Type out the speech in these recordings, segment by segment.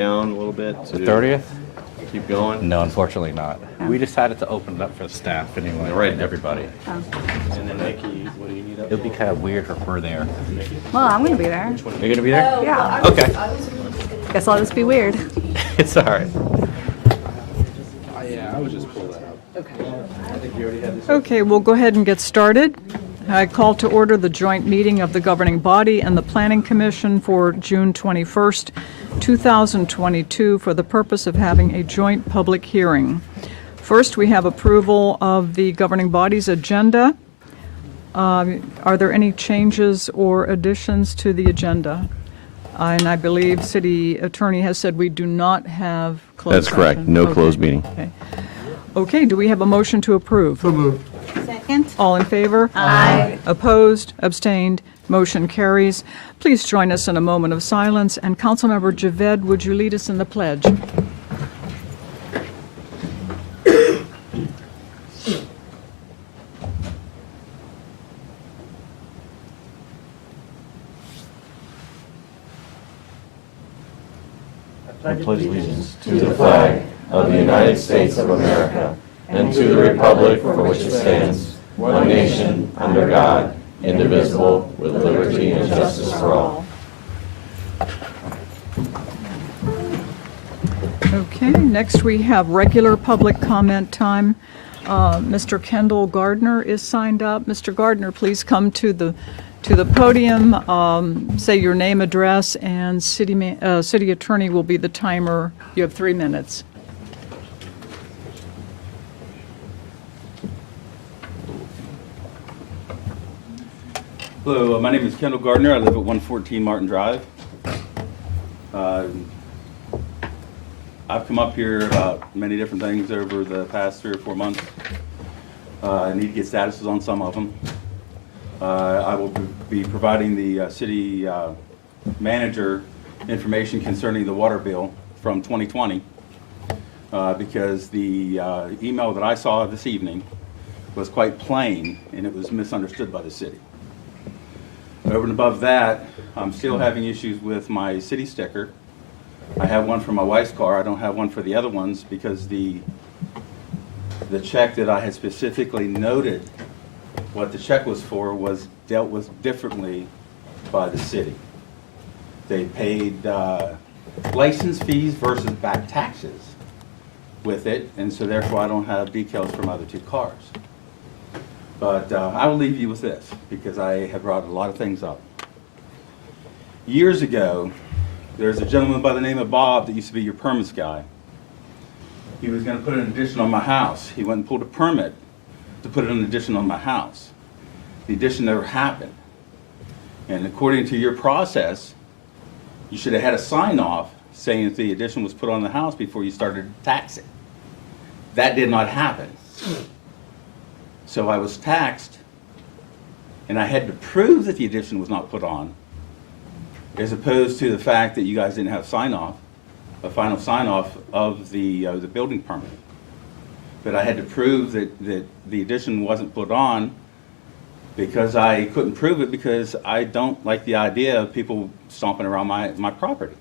down a little bit? The 30th? Keep going? No, unfortunately not. We decided to open it up for the staff anyway, Right. and everybody. And then Nikki, what do you need up? It'll be kind of weird if we're there. Well, I'm going to be there. You're going to be there? Yeah. Okay. Guess I'll just be weird. It's all right. Yeah, I was just pulling that up. I think you already had this. Okay, we'll go ahead and get started. I call to order the joint meeting of the governing body and the Planning Commission for June 21st, 2022, for the purpose of having a joint public hearing. First, we have approval of the governing body's agenda. Are there any changes or additions to the agenda? And I believe City Attorney has said we do not have closed That's correct. session. No Okay. closed meeting. Okay. Okay, do we have a motion to approve? Second? All in favor? Aye. Opposed? Abstained? Motion carries. Please join us in a moment of silence. And Councilmember Javed, would you lead us in the pledge? I pledge allegiance to the flag of the United States of America and to the republic for which it stands, one nation, under God, indivisible, with liberty and justice for all. Okay, next we have regular public comment time. Mr. Kendall Gardner is signed up. Mr. Gardner, please come to the podium, say your name, address, and city attorney will be the timer. You have 3 minutes. Hello, my name is Kendall Gardner. I live at 114 Martin Drive. I've come up here about many different things over the past 3 or 4 months. I need to get statuses on some of them. I will be providing the city manager information concerning the water bill from 2020 because the email that I saw this evening was quite plain and it was misunderstood by the city. Over and above that, I'm still having issues with my city sticker. I have one for my wife's car. I don't have one for the other ones because the check that I had specifically noted what the check was for was dealt with differently by the city. They paid license fees versus back taxes with it, and so therefore I don't have details for my other 2 cars. But I will leave you with this, because I have brought a lot of things up. Years ago, there's a gentleman by the name of Bob that used to be your permits guy. He was going to put an addition on my house. He went and pulled a permit to put an addition on my house. The addition never happened. And according to your process, you should have had a sign off saying that the addition was put on the house before you started taxing. That did not happen. So I was taxed, and I had to prove that the addition was not put on, as opposed to the fact that you guys didn't have sign-off, a final sign-off of the building permit. But I had to prove that the addition wasn't put on because I couldn't prove it because I don't like the idea of people stomping around my property.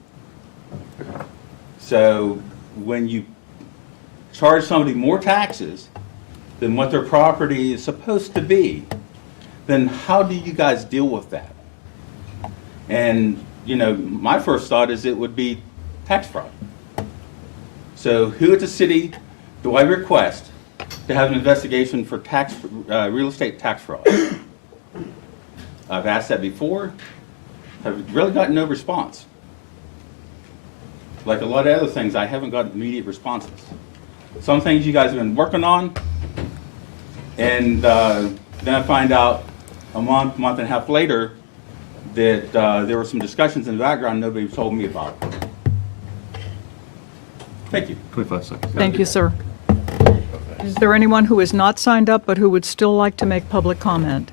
So when you charge somebody more taxes than what their property is supposed to be, then how do you guys deal with that? And, you know, my first thought is it would be tax fraud. So who at the city do I request to have an investigation for real estate tax fraud? I've asked that before. I've really gotten no response. Like a lot of other things, I haven't got immediate responses. Some things you guys have been working on, and then I find out a month and a half later that there were some discussions in the background nobody told me about. Thank you. 25 seconds. Thank you, sir. Is there anyone who is not signed up but who would still like to make public comment?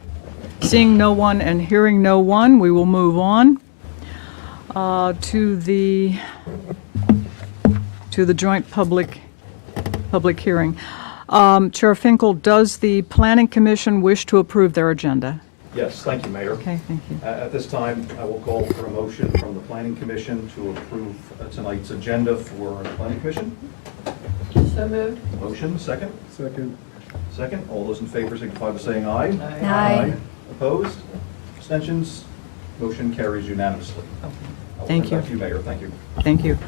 Seeing no one and hearing no one, we will move on to the joint public hearing. Chair Finkel, does the Planning Commission wish to approve their agenda? Yes, thank you, Mayor. Okay, thank you. At this time, I will call for a motion from the Planning Commission to approve tonight's agenda for the Planning Commission. So moved. Motion, second? Second. Second. All those in favor signify by saying aye. Aye. Opposed? Abstentions? Motion carries unanimously. I'll Thank turn you. back to you, Mayor. Thank you. Thank you.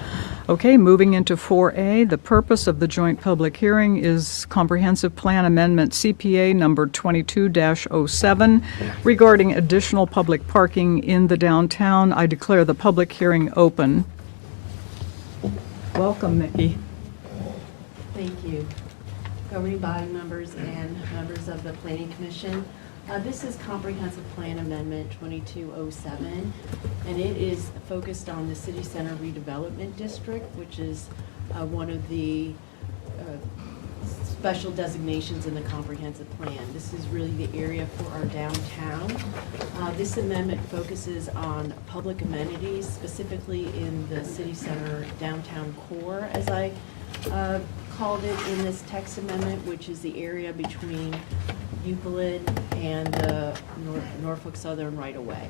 Okay, moving into 4A, the purpose of the joint public hearing is Comprehensive Plan Amendment CPA number 22-07 regarding additional public parking in the downtown. I declare the public hearing open. Welcome, Mickey. Thank you. Governing body members and members of the Planning Commission. This is Comprehensive Plan Amendment 2207, and it is focused on the City Center Redevelopment District, which is one of the special designations in the comprehensive plan. This is really the area for our downtown. This amendment focuses on public amenities, specifically in the City Center downtown core, as I called it in this text amendment, which is the area between Euclid and the Norfolk Southern right-of-way.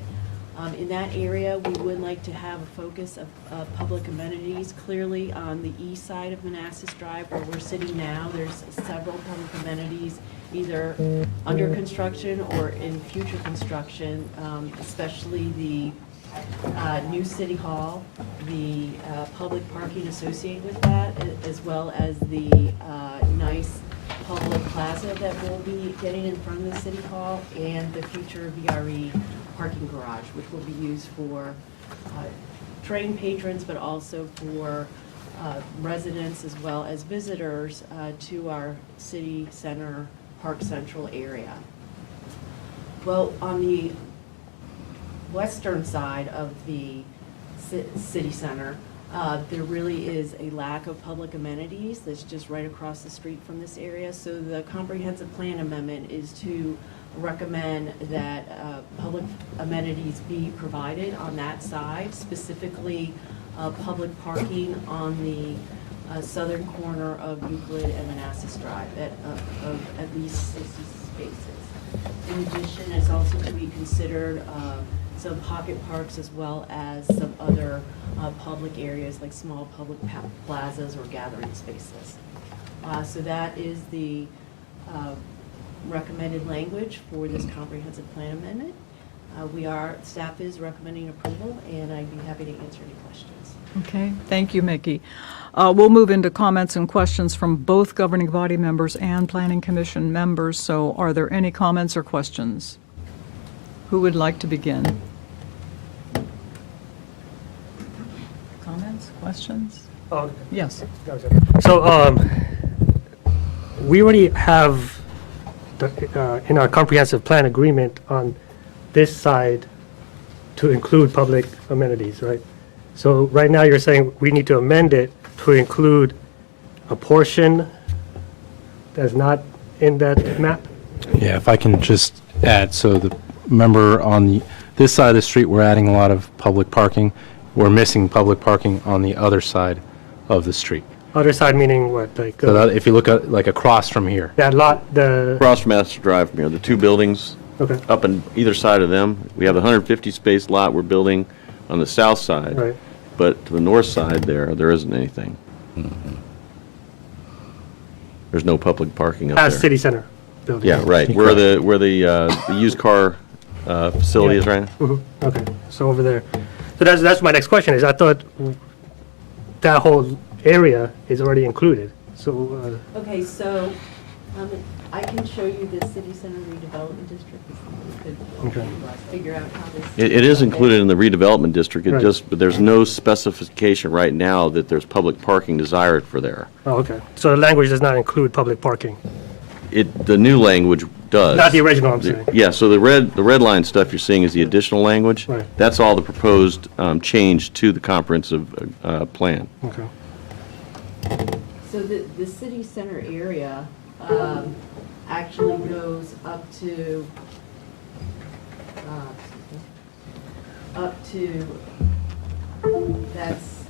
In that area, we would like to have a focus of public amenities. Clearly, on the east side of Manassas Drive, where we're sitting now, there's several public amenities either under construction or in future construction, especially the new City Hall, the public parking associated with that, as well as the nice public plaza that we'll be getting in front of the City Hall, and the future VRE parking garage, which will be used for train patrons, but also for residents as well as visitors to our city center, Park Central area. Well, on the western side of the city center, there really is a lack of public amenities that's just right across the street from this area. So the comprehensive plan amendment is to recommend that public amenities be provided on that side, specifically public parking on the southern corner of Euclid and Manassas Drive of at least 60 spaces. In addition, it's also to be considered some pocket parks as well as some other public areas like small public plazas or gathering spaces. So that is the recommended language for this comprehensive plan amendment. Staff is recommending approval, and I'd be happy to answer any questions. Okay, thank you, Mickey. We'll move into comments and questions from both governing body members and Planning Commission members. So are there any comments or questions? Who would like to begin? Comments, questions? Oh, Yes. so we already have in our comprehensive plan agreement on this side to include public amenities, right? So right now you're saying we need to amend it to include a portion that's not in that map? Yeah, if I can just add, so remember on this side of the street, we're adding a lot of public parking. We're missing public parking on the other side of the street. Other side meaning what, like So that if you look at like across from here, that lot, the, Across from Manassas Drive from here, the two buildings okay, up on either side of them, we have the 150 space lot we're building on the south side. right. But to the north side there isn't anything. There's no public parking up there. Past city center building. Yeah, right, where the used car facility is right now. Mhm, okay, so over there. So that's my next question is, I thought that whole area is already included, so, Okay, so I can show you the city center redevelopment district. If you could Okay. figure out how this. It is included in the redevelopment district, Right. but there's no specification right now that there's public parking desired for there. oh, okay. So the language does not include public parking? The new language does. Not the original, I'm saying. Yeah, so the red line stuff you're seeing is the additional language. Right. That's all the proposed change to the comprehensive plan. Okay. So the city center area actually goes up to, that's,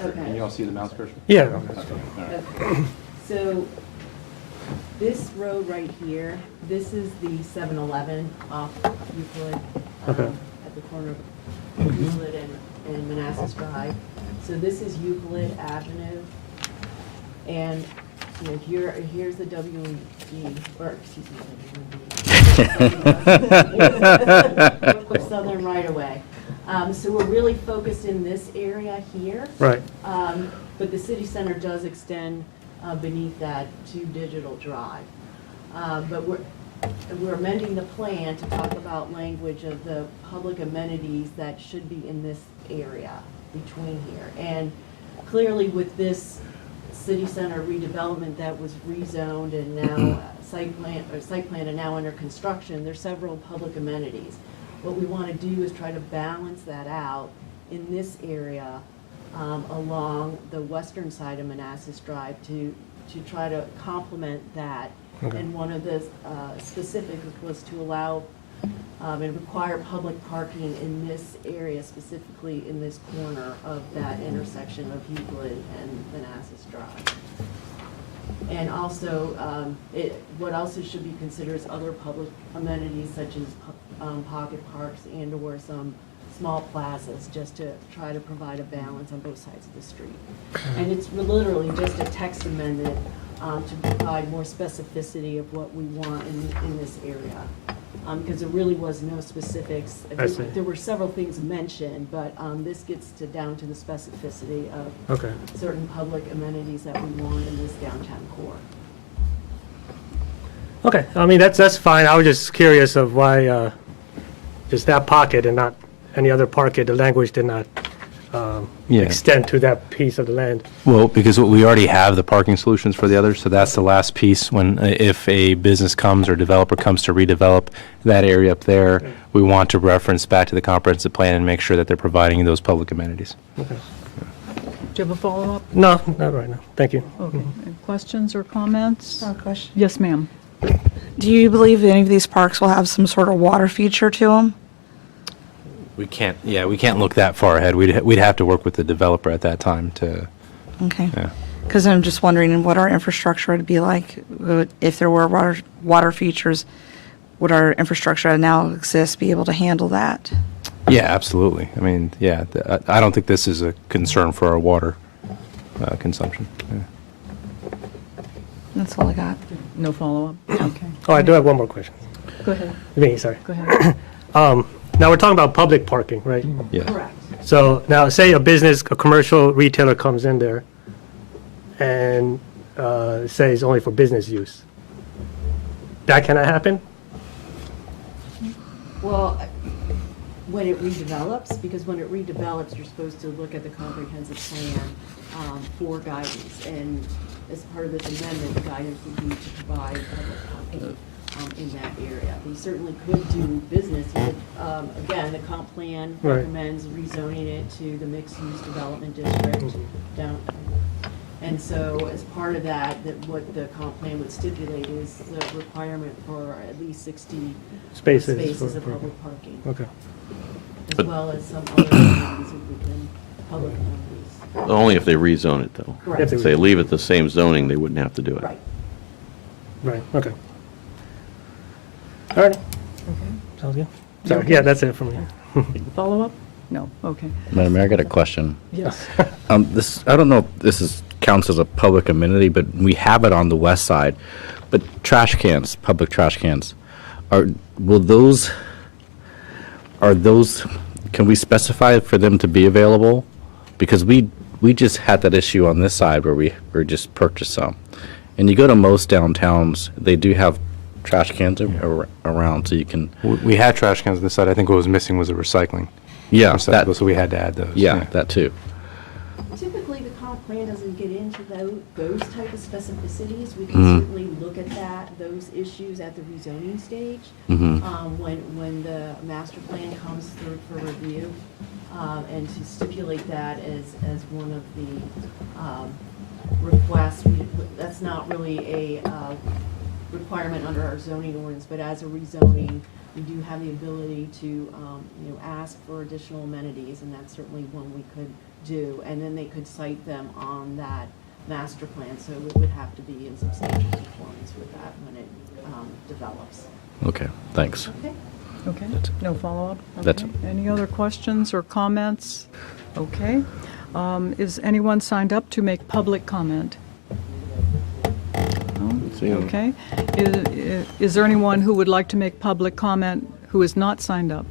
Okay. Can you all see the mouse cursor? Yeah. Okay. So this road right here, this is the 7-Eleven off Euclid, Okay. at the corner of Euclid and Manassas Drive. So this is Euclid Avenue. And, you know, here's the W&D, or excuse me, W&D. Southern right away. So we're really focused in this area here. Right. But the city center does extend beneath that to Digital Drive. But we're amending the plan to talk about language of the public amenities that should be in this area between here. And clearly with this city center redevelopment that was rezoned and now site plan and now under construction, there's several public amenities. What we want to do is try to balance that out in this area along the western side of Manassas Drive to try to complement that. Okay. And one of the specifics was to allow and require public parking in this area, specifically in this corner of that intersection of Euclid and Manassas Drive. And also, what also should be considered is other public amenities such as pocket parks and or some small plazas, just to try to provide a balance on both sides of the street. And it's literally just a text amendment to provide more specificity of what we want in this area. Because there really was no specifics. I see. There were several things mentioned, but this gets down to the specificity of Okay. certain public amenities that we want in this downtown core. Okay, I mean, that's fine. I was just curious of why just that pocket and not any other pocket, the language did not Yeah. extend to that piece of the land. Well, because we already have the parking solutions for the others, so that's the last piece. When, if a business comes or developer comes to redevelop that area up there, we want to reference back to the comprehensive plan and make sure that they're providing those public amenities. Do you have a follow-up? No, not right now. Thank you. Okay. Any questions or comments? Question. Yes, ma'am. Do you believe any of these parks will have some sort of water feature to them? We can't look that far ahead. We'd have to work with the developer at that time to, Okay. yeah. Because I'm just wondering what our infrastructure would be like if there were water features. Would our infrastructure that now exists be able to handle that? Yeah, absolutely. I mean, yeah, I don't think this is a concern for our water consumption. Yeah. That's all I got. No follow-up? Okay. Oh, I do have one more question. Go ahead. Me, sorry. Go ahead. Now, we're talking about public parking, right? Yeah. Correct. So now, say a business, a commercial retailer comes in there and says only for business use. That cannot happen? Well, when it redevelops, because when it redevelops, you're supposed to look at the comprehensive plan for guidance. And as part of this amendment, the guidance would be to provide public parking in that area. They certainly could do business. Again, the comp plan Right. recommends rezoning it to the mixed-use development district down. And so as part of that, what the comp plan would stipulate is the requirement for at least 60 Spaces spaces for of public parking, Okay. as well as some other amenities within public amenities. Only if they rezone it, though. Correct. If they leave it the same zoning, they wouldn't have to do it. Right. Right, okay. All right. Okay. Sounds good. Sorry, yeah, that's it for me. Follow-up? No. Okay. Madam Mayor, I got a question. Yes. This, I don't know if this counts as a public amenity, but we have it on the west side. But trash cans, public trash cans, are those, can we specify for them to be available? Because we just had that issue on this side where we just purchased some. And you go to most downtowns, they do have trash cans around, so you can. We had trash cans on this side. I think what was missing was a recycling. Yeah, receptacle, so we had to add those. Yeah, that too. Typically, the comp plan doesn't get into those type of specificities. We can certainly look at those issues at the rezoning stage. When the master plan comes through for review, and to stipulate that as one of the requests. That's not really a requirement under our zoning ordinance, but as a rezoning, we do have the ability to ask for additional amenities, and that's certainly one we could do, and then they could cite them on that master plan, so it would have to be in substantial conformance with that when it develops. Okay, thanks. Okay? Okay, no follow-up? That's Okay. Any other questions or comments? Okay. Is anyone signed up to make public comment? No? Okay. Is there anyone who would like to make public comment who is not signed up?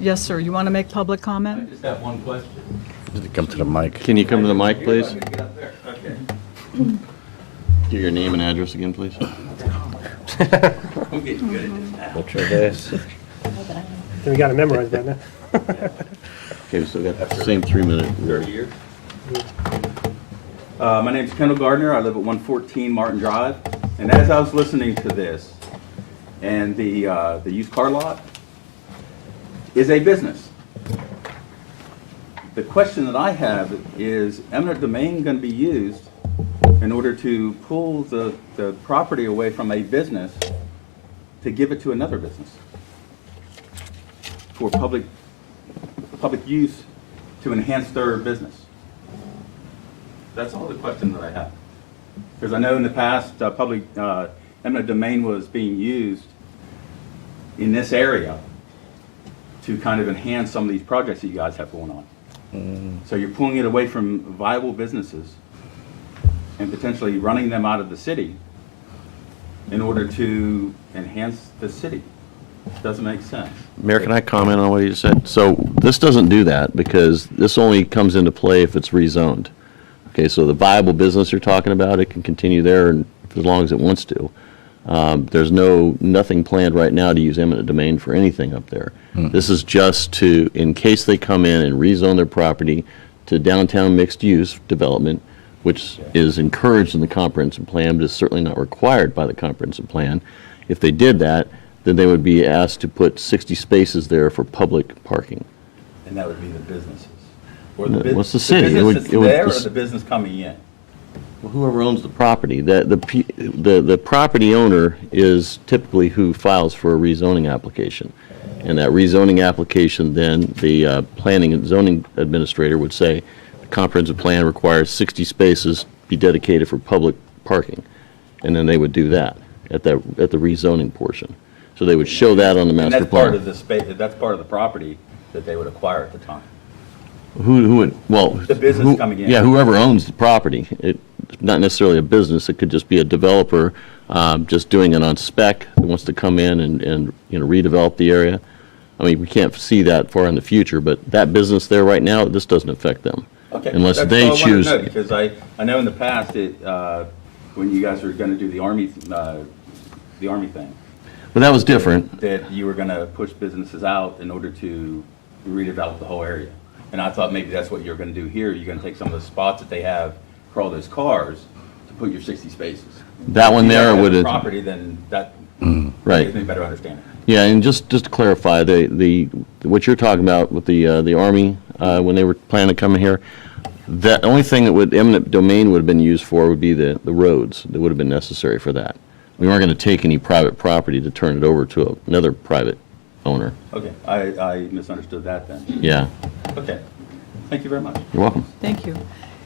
Yes, sir. You want to make public comment? Just have one question. Come to the mic. Can you come to the mic, please? Get up there. Okay. Give your name and address again, please. I'm getting good at this now. What's your base? We got to memorize that now. Okay, we still got the same 3-minute. 30 years. My name's Kendall Gardner. I live at 114 Martin Drive. And as I was listening to this, and the used car lot is a business. The question that I have is, eminent domain going to be used in order to pull the property away from a business to give it to another business for public use to enhance their business? That's all the question that I have. Because I know in the past, eminent domain was being used in this area to kind of enhance some of these projects that you guys have going on. So you're pulling it away from viable businesses and potentially running them out of the city in order to enhance the city. Doesn't make sense. Mayor, can I comment on what you said? So this doesn't do that because this only comes into play if it's rezoned. Okay, so the viable business you're talking about, it can continue there and as long as it wants to. There's nothing planned right now to use eminent domain for anything up there. This is just to, in case they come in and rezone their property to downtown mixed-use development, which is encouraged in the comprehensive plan, but is certainly not required by the comprehensive plan. If they did that, then they would be asked to put 60 spaces there for public parking. And that would be the businesses. Or What's the city? The business that's there or just- the business coming in? Well, whoever owns the property, the property owner is typically who files for a rezoning application. And that rezoning application, then the planning and zoning administrator would say, the comprehensive plan requires 60 spaces be dedicated for public parking. And then they would do that at the rezoning portion. So they would show that on the master And that's part of plan. the space, that's part of the property that they would acquire at the time. Who would, well. The business coming in. Yeah, whoever owns the property. It's not necessarily a business. It could just be a developer just doing it on spec that wants to come in and redevelop the area. I mean, we can't see that far in the future, but that business there right now, this doesn't affect them. Okay. Unless That's they all I wanted to choose. know, because I know in the past, when you guys were gonna do the army thing, But that was different. that you were gonna push businesses out in order to redevelop the whole area. And I thought maybe that's what you're gonna do here. You're gonna take some of the spots that they have for all those cars to put your 60 spaces. That one If you there guys have would the have. property, then that Right. gives me a better understanding. Yeah, and just to clarify, what you're talking about with the Army, when they were planning to come in here, the only thing that eminent domain would have been used for would be the roads that would have been necessary for that. We weren't going to take any private property to turn it over to another private owner. Okay, I misunderstood that then. Yeah, Okay, thank you very much. you're welcome. Thank you.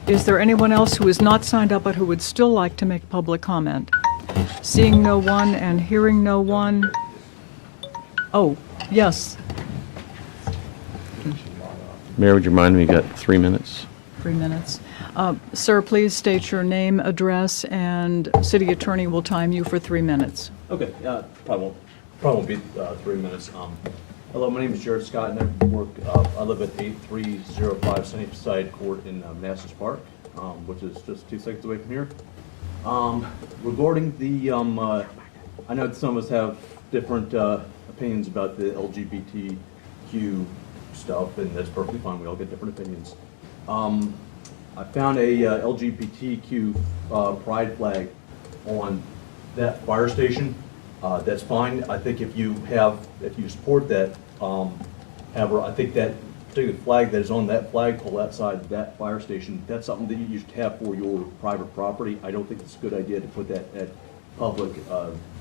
Is there anyone else who is not signed up but who would still like to make public comment? Seeing no one and hearing no one. Oh, yes, Mayor, would you mind, we got 3 minutes? 3 minutes. Sir, please state your name, address, and city attorney will time you for 3 minutes. Okay, probably won't be 3 minutes. Hello, my name is Jared Scott, and I live at 8305 Sunnyside Court in Manassas Park, which is just 2 seconds away from here. Regarding the, I know that some of us have different opinions about the LGBTQ stuff, and that's perfectly fine. We all get different opinions. I found a LGBTQ pride flag on that fire station. That's fine. I think if you support that, however, I think that particular flag that is on that flagpole outside that fire station, that's something that you should have for your private property. I don't think it's a good idea to put that at public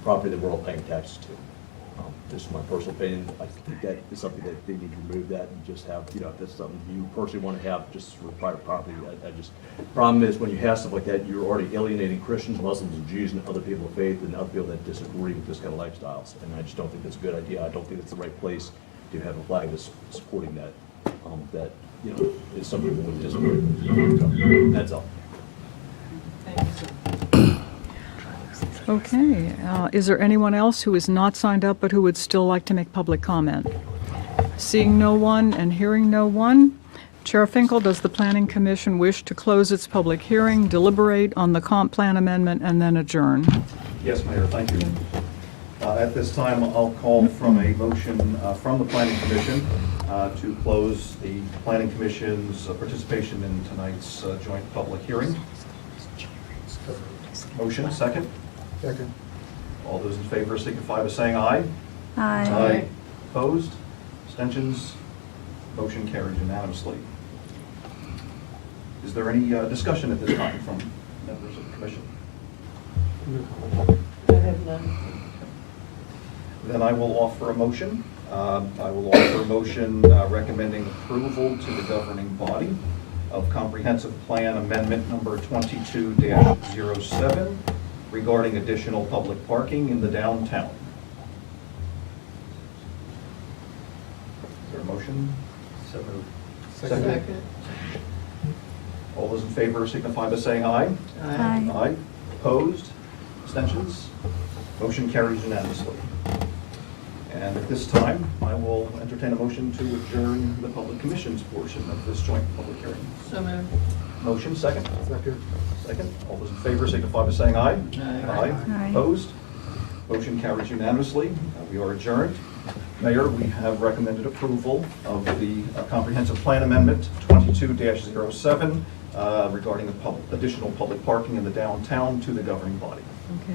property that we're all paying taxes to. Just my personal opinion, I think that is something that they need to remove that and just have, you know, if that's something you personally want to have just for private property. Problem is, when you have stuff like that, you're already alienating Christians, Muslims, and Jews, and other people of faith, and other people that disagree with this kind of lifestyles. And I just don't think that's a good idea. I don't think it's the right place to have a flag that's supporting that, that, you know, is some people would disagree with. That's all. Okay, is there anyone else who is not signed up but who would still like to make public comment? Seeing no one and hearing no one, Chair Finkel, does the Planning Commission wish to close its public hearing, deliberate on the comp plan amendment, and then adjourn? Yes, Mayor, thank you. At this time, I'll call from a motion from the Planning Commission to close the Planning Commission's participation in tonight's joint public hearing. Motion, second? Second. All those in favor signify by saying aye. Aye. Opposed? Abstentions? Motion carries unanimously. Is there any discussion at this time from members of the commission? I have none. Then I will offer a motion. I will offer a motion recommending approval to the governing body of Comprehensive Plan Amendment Number 22-07 regarding additional public parking in the downtown. Is there a motion? So moved. Second. All those in favor signify by saying aye. Aye. Aye. Opposed? Abstentions? Motion carries unanimously. And at this time, I will entertain a motion to adjourn the Public Commission's portion of this joint public hearing. So moved. Motion, second? Second. All those in favor signify by saying aye. Aye. Aye. Opposed? Motion carries unanimously. We are adjourned. Mayor, we have recommended approval of the Comprehensive Plan Amendment 22-07 regarding the additional public parking in the downtown to the governing body. Okay.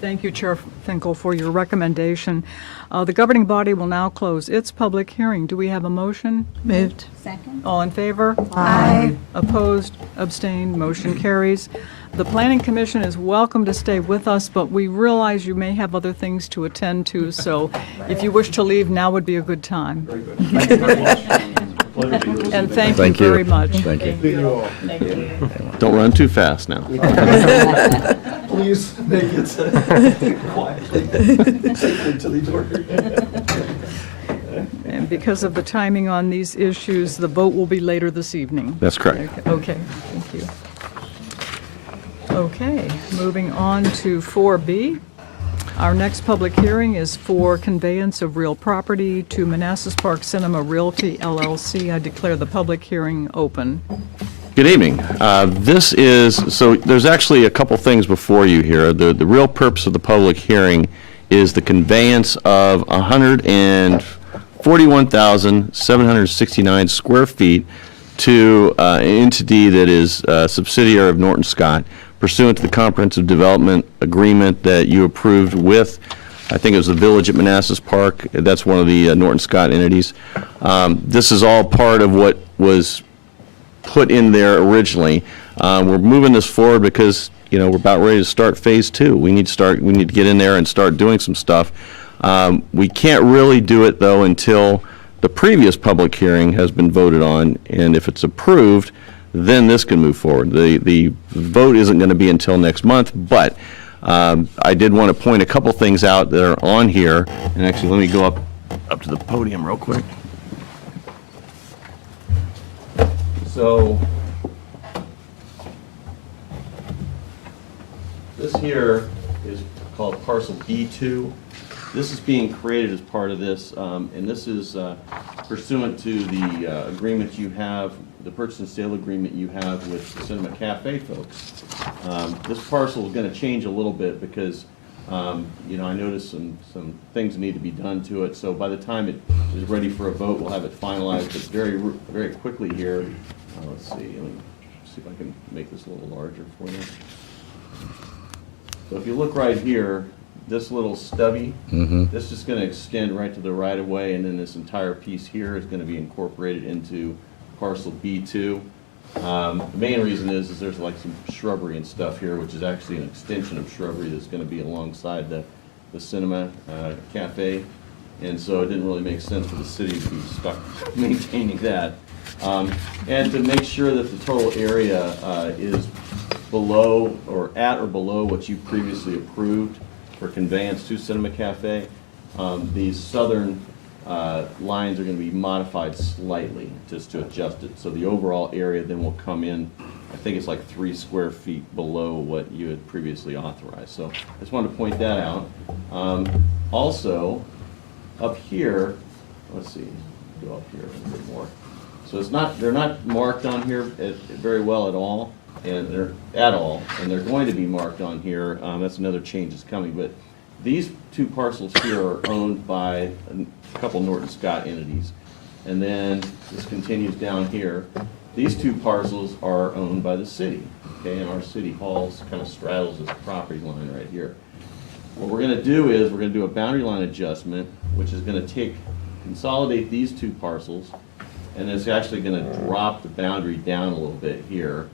Thank you, Chair Finkel, for your recommendation. The governing body will now close its public hearing. Do we have a motion? Moved. Second? All in favor? Aye. Opposed? Abstained? Motion carries. The Planning Commission is welcome to stay with us, but we realize you may have other things to attend to, so if you wish to leave, now would be a good time. Very good. Thank you very much. Pleasure to be with you. And thank you Thank you. very much. Thank you. Thank you. Don't run too fast now. Please make it quietly, safely to the door. And because of the timing on these issues, the vote will be later this evening. That's correct. Okay, thank you. Okay, moving on to 4B. Our next public hearing is for conveyance of real property to Manassas Park Cinema Realty LLC. I declare the public hearing open. Good evening. This is, so there's actually a couple things before you here. The real purpose of the public hearing is the conveyance of 141,769 square feet to an entity that is a subsidiary of Norton Scott pursuant to the comprehensive development agreement that you approved with, I think it was the Village at Manassas Park. That's one of the Norton Scott entities. This is all part of what was put in there originally. We're moving this forward because, you know, we're about ready to start phase 2. We need to get in there and start doing some stuff. We can't really do it though until the previous public hearing has been voted on, and if it's approved, then this can move forward. The vote isn't going to be until next month, but I did want to point a couple things out that are on here, and actually let me go up to the podium real quick. So this here is called Parcel V2. This is being created as part of this, and this is pursuant to the agreement you have, the purchase and sale agreement you have with the Cinema Cafe folks. This parcel is going to change a little bit because, you know, I noticed some things need to be done to it. So by the time it is ready for a vote, we'll have it finalized. But very quickly here, let's see. Let me see if I can make this a little larger for you. So if you look right here, this little stubby, this is going to extend right to the right of way, and then this entire piece here is going to be incorporated into Parcel B2. The main reason is there's like some shrubbery and stuff here, which is actually an extension of shrubbery that's going to be alongside the the cinema cafe, and so it didn't really make sense for the city to be stuck maintaining that. And to make sure that the total area is below or at or below what you previously approved for conveyance to Cinema Cafe, these southern lines are going to be modified slightly just to adjust it. So the overall area then will come in, I think it's like 3 square feet below what you had previously authorized. So I just wanted to point that out. Also, up here, let's see, go up here a little bit more. So it's not, they're not marked on here very well at all, and they're going to be marked on here. That's another change that's coming. But these 2 parcels here are owned by a couple Norton Scott entities, and then this continues down here. These 2 parcels are owned by the city, okay, and our city hall kind of straddles this property line right here. What we're going to do is we're going to do a boundary line adjustment, which is going to consolidate these 2 parcels, and it's actually going to drop the boundary down a little bit here.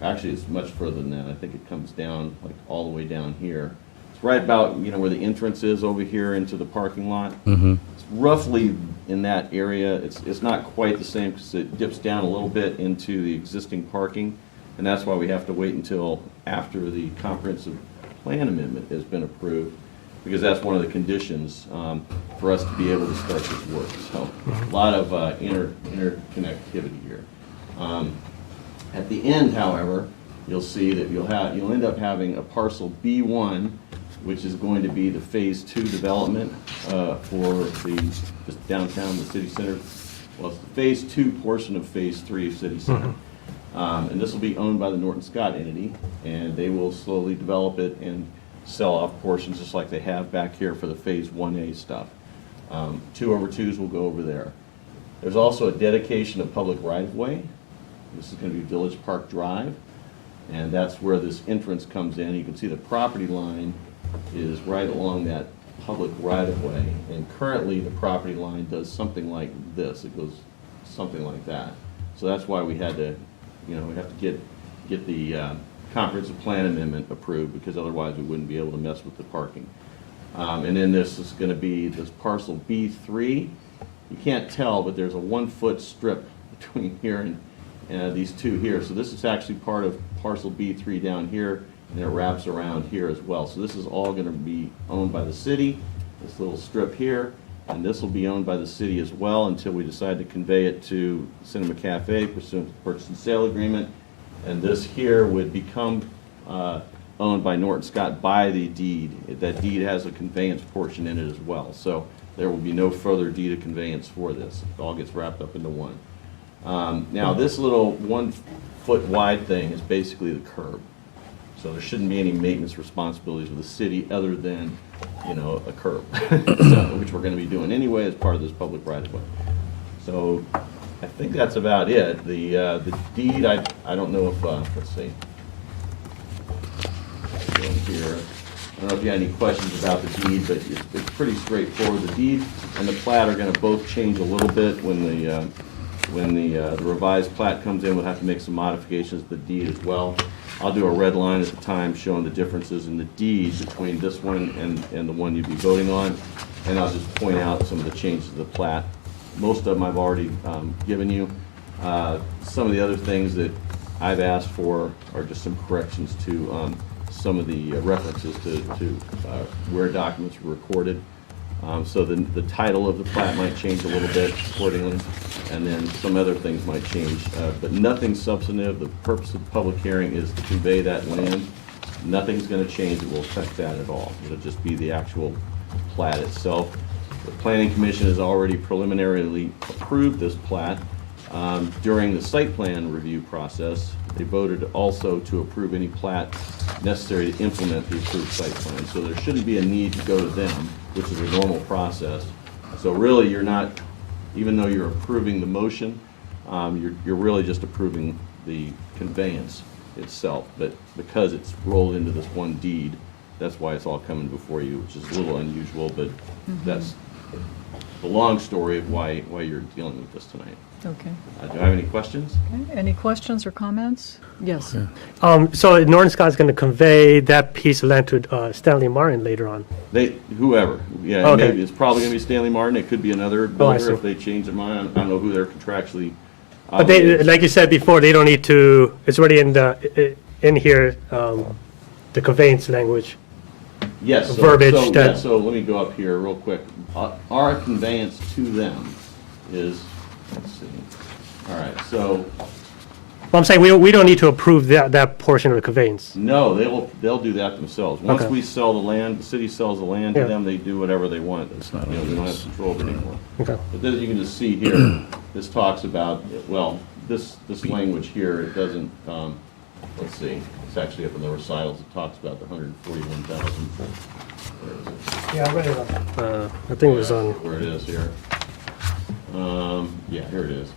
Actually, it's much further than that. I think it comes down like all the way down here. It's right about, you know, where the entrance is over here into the parking lot. Mm-hmm. It's roughly in that area. It's not quite the same because it dips down a little bit into the existing parking, and that's why we have to wait until after the comprehensive plan amendment has been approved, because that's one of the conditions for us to be able to start this work. So a lot of interconnectivity here. At the end, however, you'll see that you'll end up having a parcel B1, which is going to be the phase 2 development for just downtown, the city center. Well, it's the phase 2 portion of phase 3 of city center. And this will be owned by the Norton Scott entity, and they will slowly develop it and sell off portions just like they have back here for the phase 1A stuff. 2/2s will go over there. There's also a dedication of public right-of-way. This is going to be Village Park Drive, and that's where this entrance comes in. You can see the property line is right along that public right-of-way, and currently the property line does something like this. It goes something like that. So that's why we had to, we have to get the comprehensive plan amendment approved, because otherwise we wouldn't be able to mess with the parking. And then this is going to be this parcel B3. You can't tell, but there's a 1-foot strip between here and these 2 here. So this is actually part of parcel B3 down here, and it wraps around here as well. So this is all going to be owned by the city, this little strip here, and this will be owned by the city as well until we decide to convey it to Cinema Cafe pursuant to the purchase and sale agreement. And this here would become owned by Norton Scott by the deed. That deed has a conveyance portion in it as well. So there will be no further deed of conveyance for this. It all gets wrapped up into one. Now this little 1-foot wide thing is basically the curb. So there shouldn't be any maintenance responsibilities with the city other than, a curb, which we're going to be doing anyway as part of this public right-of-way. So I think that's about it. The deed, I don't know if, let's see. Go in here. I don't know if you had any questions about the deed, but it's pretty straightforward. The deed and the plat are going to both change a little bit when the revised plat comes in. We'll have to make some modifications to the deed as well. I'll do a red line at the time showing the differences in the deed between this one and the one you'd be voting on, and I'll just point out some of the changes to the plat. Most of them I've already given you. Some of the other things that I've asked for are just some corrections to some of the references to where documents were recorded. So the title of the plat might change a little bit accordingly, and then some other things might change, but nothing substantive. The purpose of the public hearing is to convey that land. Nothing's going to change that will affect that at all. It'll just be the actual plat itself. The Planning Commission has already preliminarily approved this plat. During the site plan review process, they voted also to approve any plat necessary to implement the approved site plan. So there shouldn't be a need to go to them, which is a normal process. So really, you're not, even though you're approving the motion, you're really just approving the conveyance itself. But because it's rolled into this one deed, that's why it's all coming before you, which is a little unusual, but that's the long story of why you're dealing with this tonight. Okay. Do I have any questions? Okay. Any questions or comments? Yes. So Norton Scott's going to convey that piece of land to Stanley Martin later on. Whoever, yeah, Okay. maybe it's probably gonna be Stanley Martin, it could be another I builder see. if they change their mind, I don't know who they're contractually But they, obligated. like you said before, they don't need to, it's already in here, the conveyance language. Yes, verbiage that- so let me go up here real quick. Our conveyance to them is, let's see, all right, so, Well, I'm saying we don't need to approve that portion of the conveyance. no, they'll do that themselves. Once Okay. we sell the land, the city sells the land to Yeah. them, they do whatever they want. It's not, we don't have control of it anymore. Okay. But then you can just see here, this talks about, well, this language here, it doesn't, let's see, it's actually up in the recitals, it talks about the 141,000. Where is it? Yeah, I read it I think it was on Where it is here. Yeah, here it is.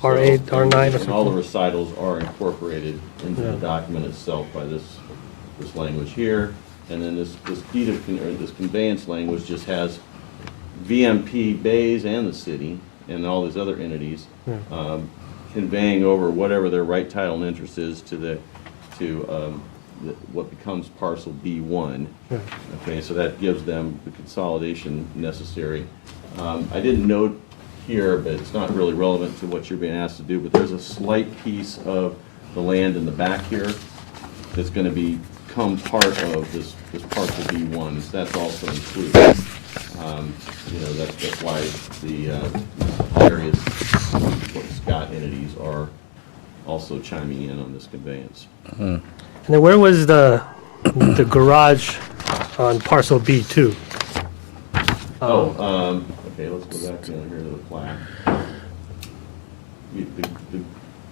R8, So, R9 or and all the something. recitals are incorporated into the Yeah. document itself by this language here. And then this deed of, or this conveyance language just has VMP Bays and the city and all these other entities conveying over whatever their right title and interest is to what becomes parcel B1. Yeah. Okay, so that gives them the consolidation necessary. I didn't note here, but it's not really relevant to what you're being asked to do, but there's a slight piece of the land in the back here that's gonna become part of this parcel B1, so that's also included. That's why the various Scott entities are also chiming in on this conveyance. And then where was the garage on parcel B2? Okay, let's go back down here to the plat. The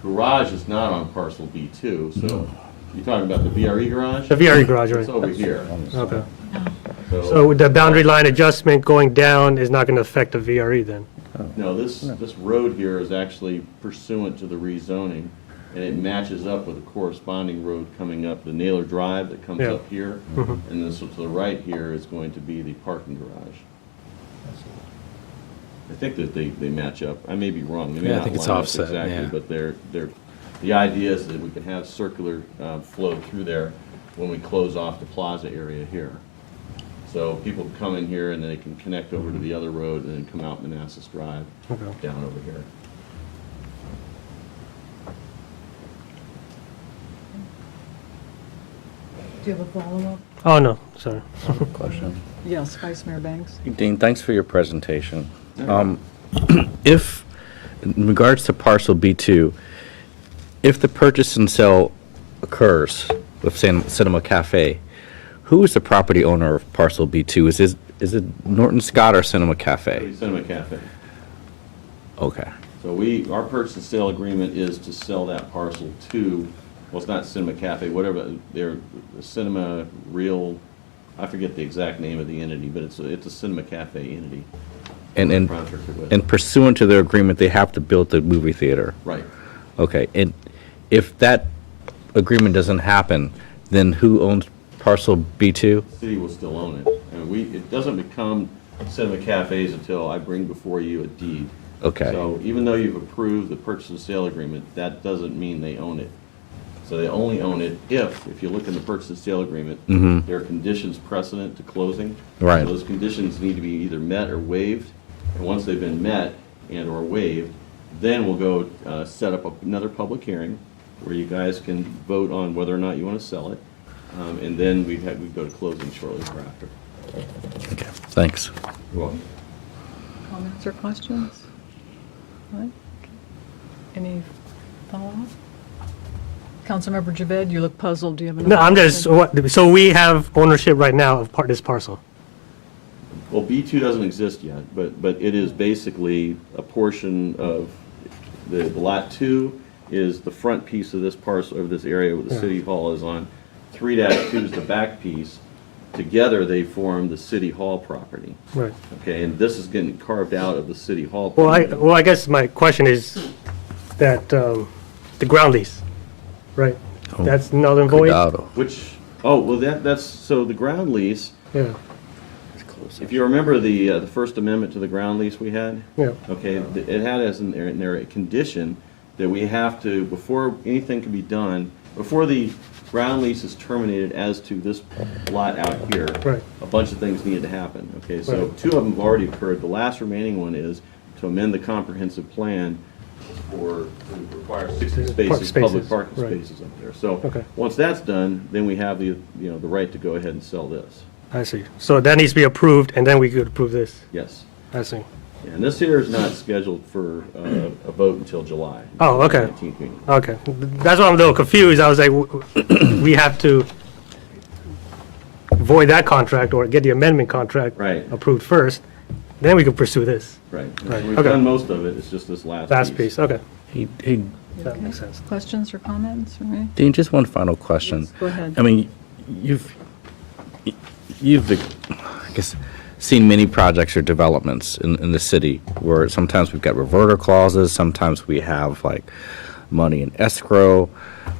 garage is not on parcel B2, so you're talking about the VRE garage? The VRE garage, right? It's over here. Okay. So the boundary line adjustment going down is not going to affect the VRE then? No, this road here is actually pursuant to the rezoning, and it matches up with a corresponding road coming up, the Naylor Drive that comes Yeah. up here. Mhm. And then so to the right here is going to be the parking garage. I think that they match up. I may be wrong. They may Yeah, I not think it's line up offset, exactly, yeah. but the idea is that we can have circular flow through there when we close off the plaza area here. So people can come in here and then they can connect over to the other road and then come out Manassas Drive Okay. down over here. Do you have a follow-up? Oh, no, sorry. Question. Yes, Vice Mayor Banks. Dean, thanks for your presentation. If, in regards to parcel B2, if the purchase and sale occurs with Cinema Cafe, who is the property owner of parcel B2? Is it Norton Scott or Cinema Cafe? Cinema Cafe. Okay. So our purchase and sale agreement is to sell that parcel to, well, it's not Cinema Cafe, whatever, they're the Cinema Real, I forget the exact name of the entity, but it's a Cinema Cafe entity. And pursuant to their agreement, they have to build the movie theater? Right. Okay, and if that agreement doesn't happen, then who owns parcel B2? The city will still own it. And it doesn't become Cinema Cafes until I bring before you a deed. Okay. So even though you've approved the purchase and sale agreement, that doesn't mean they own it. So they only own it if you look in the purchase and sale agreement, there are conditions precedent to closing. Right. So those conditions need to be either met or waived. And once they've been met and or waived, then we'll go set up another public hearing where you guys can vote on whether or not you want to sell it. And then we'd go to closing shortly thereafter. Okay, thanks. You're welcome. Comments or questions? All right. Any follow-up? Councilmember Javed, you look puzzled. Do you have another No, I'm just, question? so we have ownership right now of this parcel? Well, B2 doesn't exist yet, but it is basically a portion of the lot 2 is the front piece of this parcel, of this area where the Yeah. city hall is on. 3-2 is the back piece. Together, they form the city hall property. Right. Okay, and this is getting carved out of the city hall. Well, property. I guess my question is that the ground lease, right? That's null and void? Cuidado. Well, that's, so the ground lease, Yeah. If you remember the First Amendment to the ground lease we had? Yeah. Okay, it had as in there a condition that we have to, before anything can be done, before the ground lease is terminated as to this lot out here, Right. a bunch of things needed to happen. Okay, so Right. 2 of them have already occurred. The last remaining one is to amend the comprehensive plan to require 60 spaces, public spaces, parking right. spaces up there. So, Okay. once that's done, then we have the right to go ahead and sell this. I see. So that needs to be approved, and then we could approve this. Yes. I see. Yeah, and this here is not scheduled for a vote until July. Oh, okay. 19th meeting. Okay. That's why I'm a little confused. I was like, we have to void that contract or get the amendment contract Right. approved first, then we can pursue this. Right. Right, So we've okay. done most of it, it's just this last Piece, okay. Hey, That makes sense. Questions or comments for me? Dean, just one final question. Yes, go ahead. I mean, you've, I guess, seen many projects or developments in the city where sometimes we've got reverter clauses, sometimes we have like money in escrow.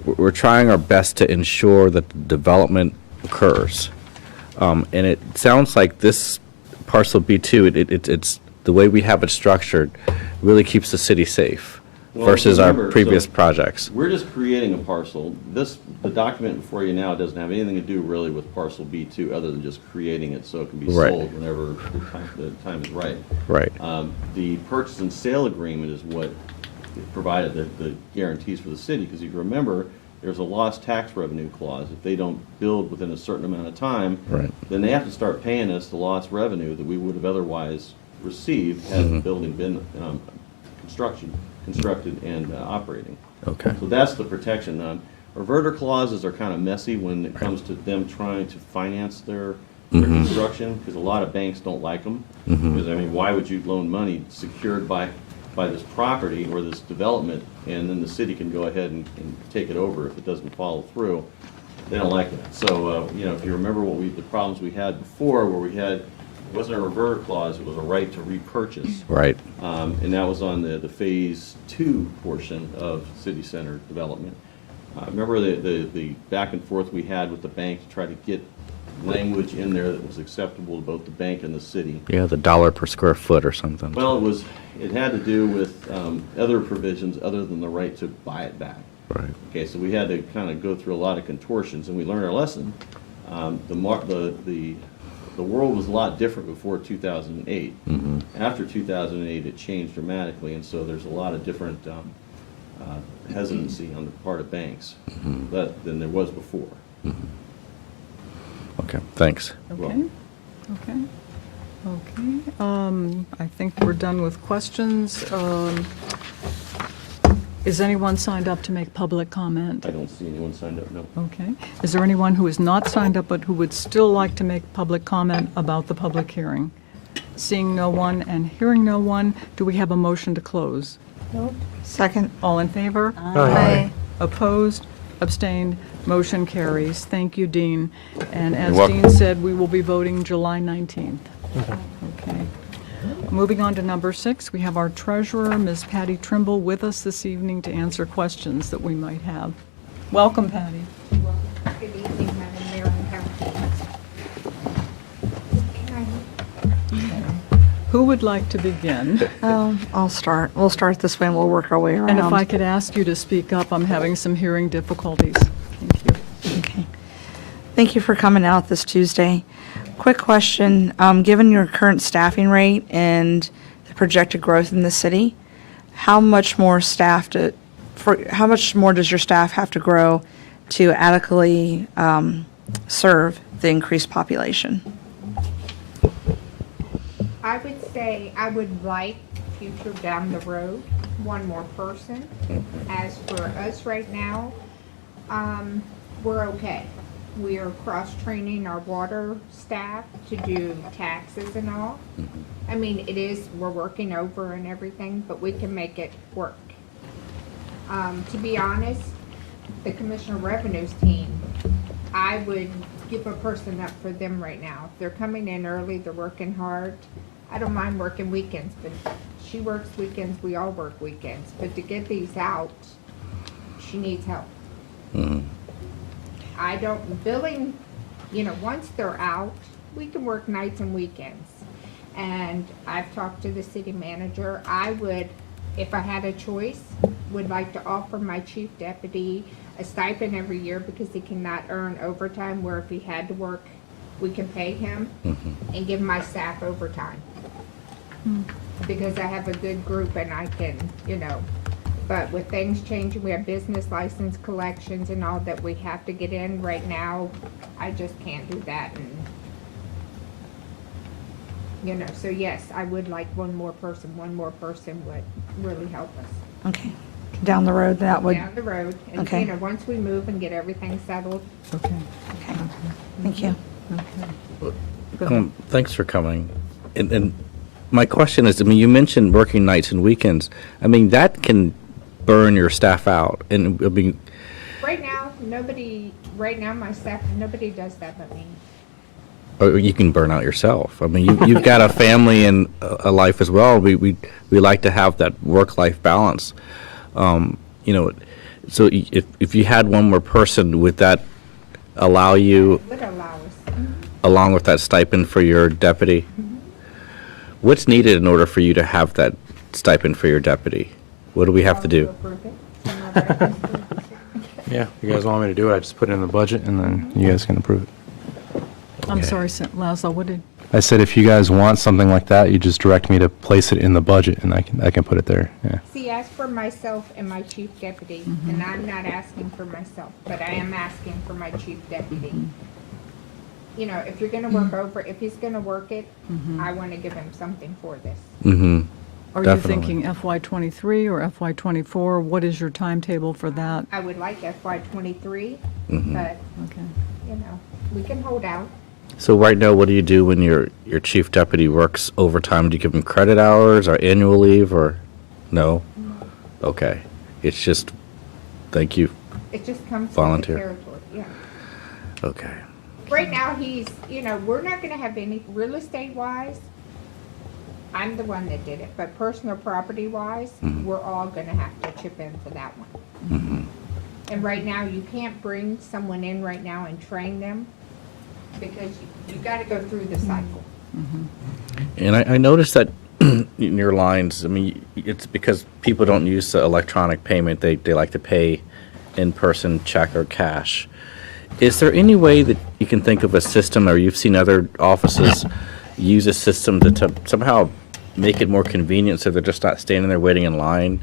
We're trying our best to ensure that the development occurs. And it sounds like this Parcel B2, it's the way we have it structured really keeps the city safe Well, versus our remember, previous so projects. We're just creating a parcel. The document before you now doesn't have anything to do really with Parcel B2 other than just creating it so it can be Right. sold whenever the time is right. Right. The purchase and sale agreement is what provided the guarantees for the city, because if you remember, there's a lost tax revenue clause. If they don't build within a certain amount of time, Right. then they have to start paying us the lost revenue that we would have otherwise received had the building been constructed and operating. Okay. So that's the protection. Reverter clauses are kind of messy when it comes to them trying to finance their construction, because a lot of banks don't like them. Because, I mean, why would you loan money secured by this property or this development, and then the city can go ahead and take it over if it doesn't follow through? They don't like that. So, if you remember the problems we had before, where it wasn't a reverter clause, it was a right to repurchase. Right. And that was on the Phase 2 portion of city center development. Remember the back and forth we had with the bank to try to get language in there that was acceptable to both the bank and the city? Yeah, the dollar per square foot or something. Well, it had to do with other provisions other than the right to buy it back. Right. Okay, so we had to kind of go through a lot of contortions, and we learned our lesson. The world was a lot different before 2008. After 2008, it changed dramatically, and so there's a lot of different hesitancy on the part of banks than there was before. Okay, thanks. Okay, okay, okay. I think we're done with questions. Is anyone signed up to make public comment? I don't see anyone signed up, no. Okay. Is there anyone who is not signed up but who would still like to make public comment about the public hearing? Seeing no one and hearing no one, do we have a motion to close? Second. All in favor? Aye. Opposed? Abstained? Motion carries. Thank you, Dean. And as You're welcome. Dean said, we will be voting July 19th. Okay. Moving on to number 6, we have our treasurer, Ms. Patty Trimble, with us this evening to answer questions that we might have. Welcome, Patty. Good evening, Madam Mayor and Council. Who would like to begin? I'll start. We'll start this way and we'll work our way around. And if I could ask you to speak up, I'm having some hearing difficulties. Thank you. Okay. Thank you for coming out this Tuesday. Quick question, given your current staffing rate and the projected growth in the city, how much more does your staff have to grow to adequately serve the increased population? I would say I would like future down the road, one more person. As for us right now, we're okay. We are cross-training our water staff to do taxes and all. I mean, we're working over and everything, but we can make it work. To be honest, the Commissioner Revenues team, I would give a person up for them right now. If they're coming in early, they're working hard. I don't mind working weekends, but she works weekends, we all work weekends. But to get these out, she needs help. Billing, once they're out, we can work nights and weekends. And I've talked to the city manager. I would, if I had a choice, would like to offer my chief deputy a stipend every year because he cannot earn overtime, where if he had to work, we can pay him, and give my staff overtime. Because I have a good group and I can, but with things changing, we have business license collections and all that we have to get in right now. I just can't do that, and so yes, I would like one more person would really help us. Okay. Down the road, that would, Down the road, and Okay. once we move and get everything settled. Okay. okay. Thank you. Thanks for coming. And my question is, I mean, you mentioned working nights and weekends. I mean, that can burn your staff out. And I mean, Right now, my staff, nobody does that but me. or you can burn out yourself. I mean, you've got a family and a life as well. We like to have that work-life balance. So if you had one more person, would that allow you, Would allow us. along with that stipend for your deputy? What's needed in order for you to have that stipend for your deputy? What do we have to do? Approve it. Yeah, if you guys want me to do it, I just put it in the budget, and then you guys can approve it. I'm sorry, Laszlo, what did, I said if you guys want something like that, you just direct me to place it in the budget, and I can put it there, yeah. See, as for myself and my chief deputy, and I'm not asking for myself, but I am asking for my chief deputy. If you're gonna work over, if he's gonna work it, I wanna give him something for this. Mm-hmm. are you Definitely. thinking FY '23 or FY '24? What is your timetable for that? I would like FY '23, Mm-hmm. but, Okay. we can hold out. So right now, what do you do when your chief deputy works overtime? Do you give him credit hours or annual leave or no? Okay. It's just, thank you. It just comes with the Volunteer. territory, yeah. Okay. Right now, he's, we're not gonna have any, real estate wise, I'm the one that did it, but personal property wise, we're all gonna have to chip in for that one. And right now, you can't bring someone in right now and train them, because you gotta go through the cycle. And I noticed that in your lines, I mean, it's because people don't use the electronic payment. They like to pay in person, check or cash. Is there any way that you can think of a system, or you've seen other offices use a system to somehow make it more convenient so they're just not standing there waiting in line?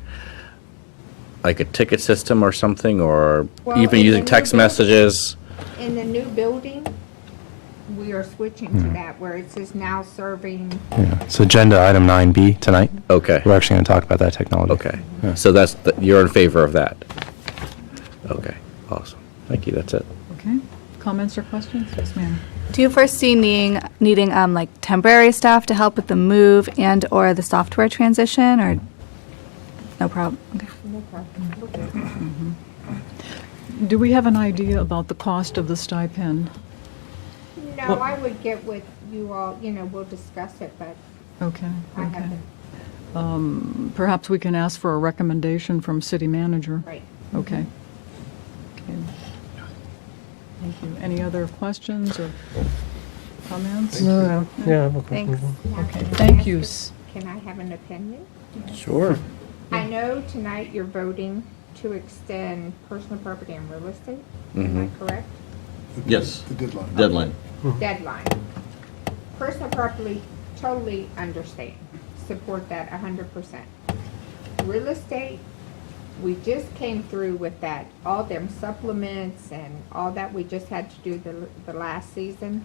Like a ticket system or something, or Well, even in the using new text buil- messages? In the new building, we are switching to that, where it says now serving, Yeah. It's agenda item 9B tonight. Okay. We're actually going to talk about that technology. Okay. So you're in favor of that? Okay. Awesome. Thank you. That's it. Okay. Comments or questions? Yes, ma'am. Do you foresee needing like temporary staff to help with the move and or the software transition, or no problem? Okay. no problem. Do we have an idea about the cost of the stipend? No, Well- I would get with you all, we'll discuss it, but Okay, I okay. haven't, Perhaps we can ask for a recommendation from city manager. right. Okay. Okay. Thank you. Any other questions or comments? Yeah, I have a question. Thanks. Now, Okay, can I thank ask you. Can I have an opinion? Sure. I know tonight you're voting to extend personal property and real estate, am Mhm. I correct? Yes, The deadline. deadline. Deadline. Personal property, totally understand, support that 100%. Real estate, we just came through with that, all them supplements and all that we just had to do the last season.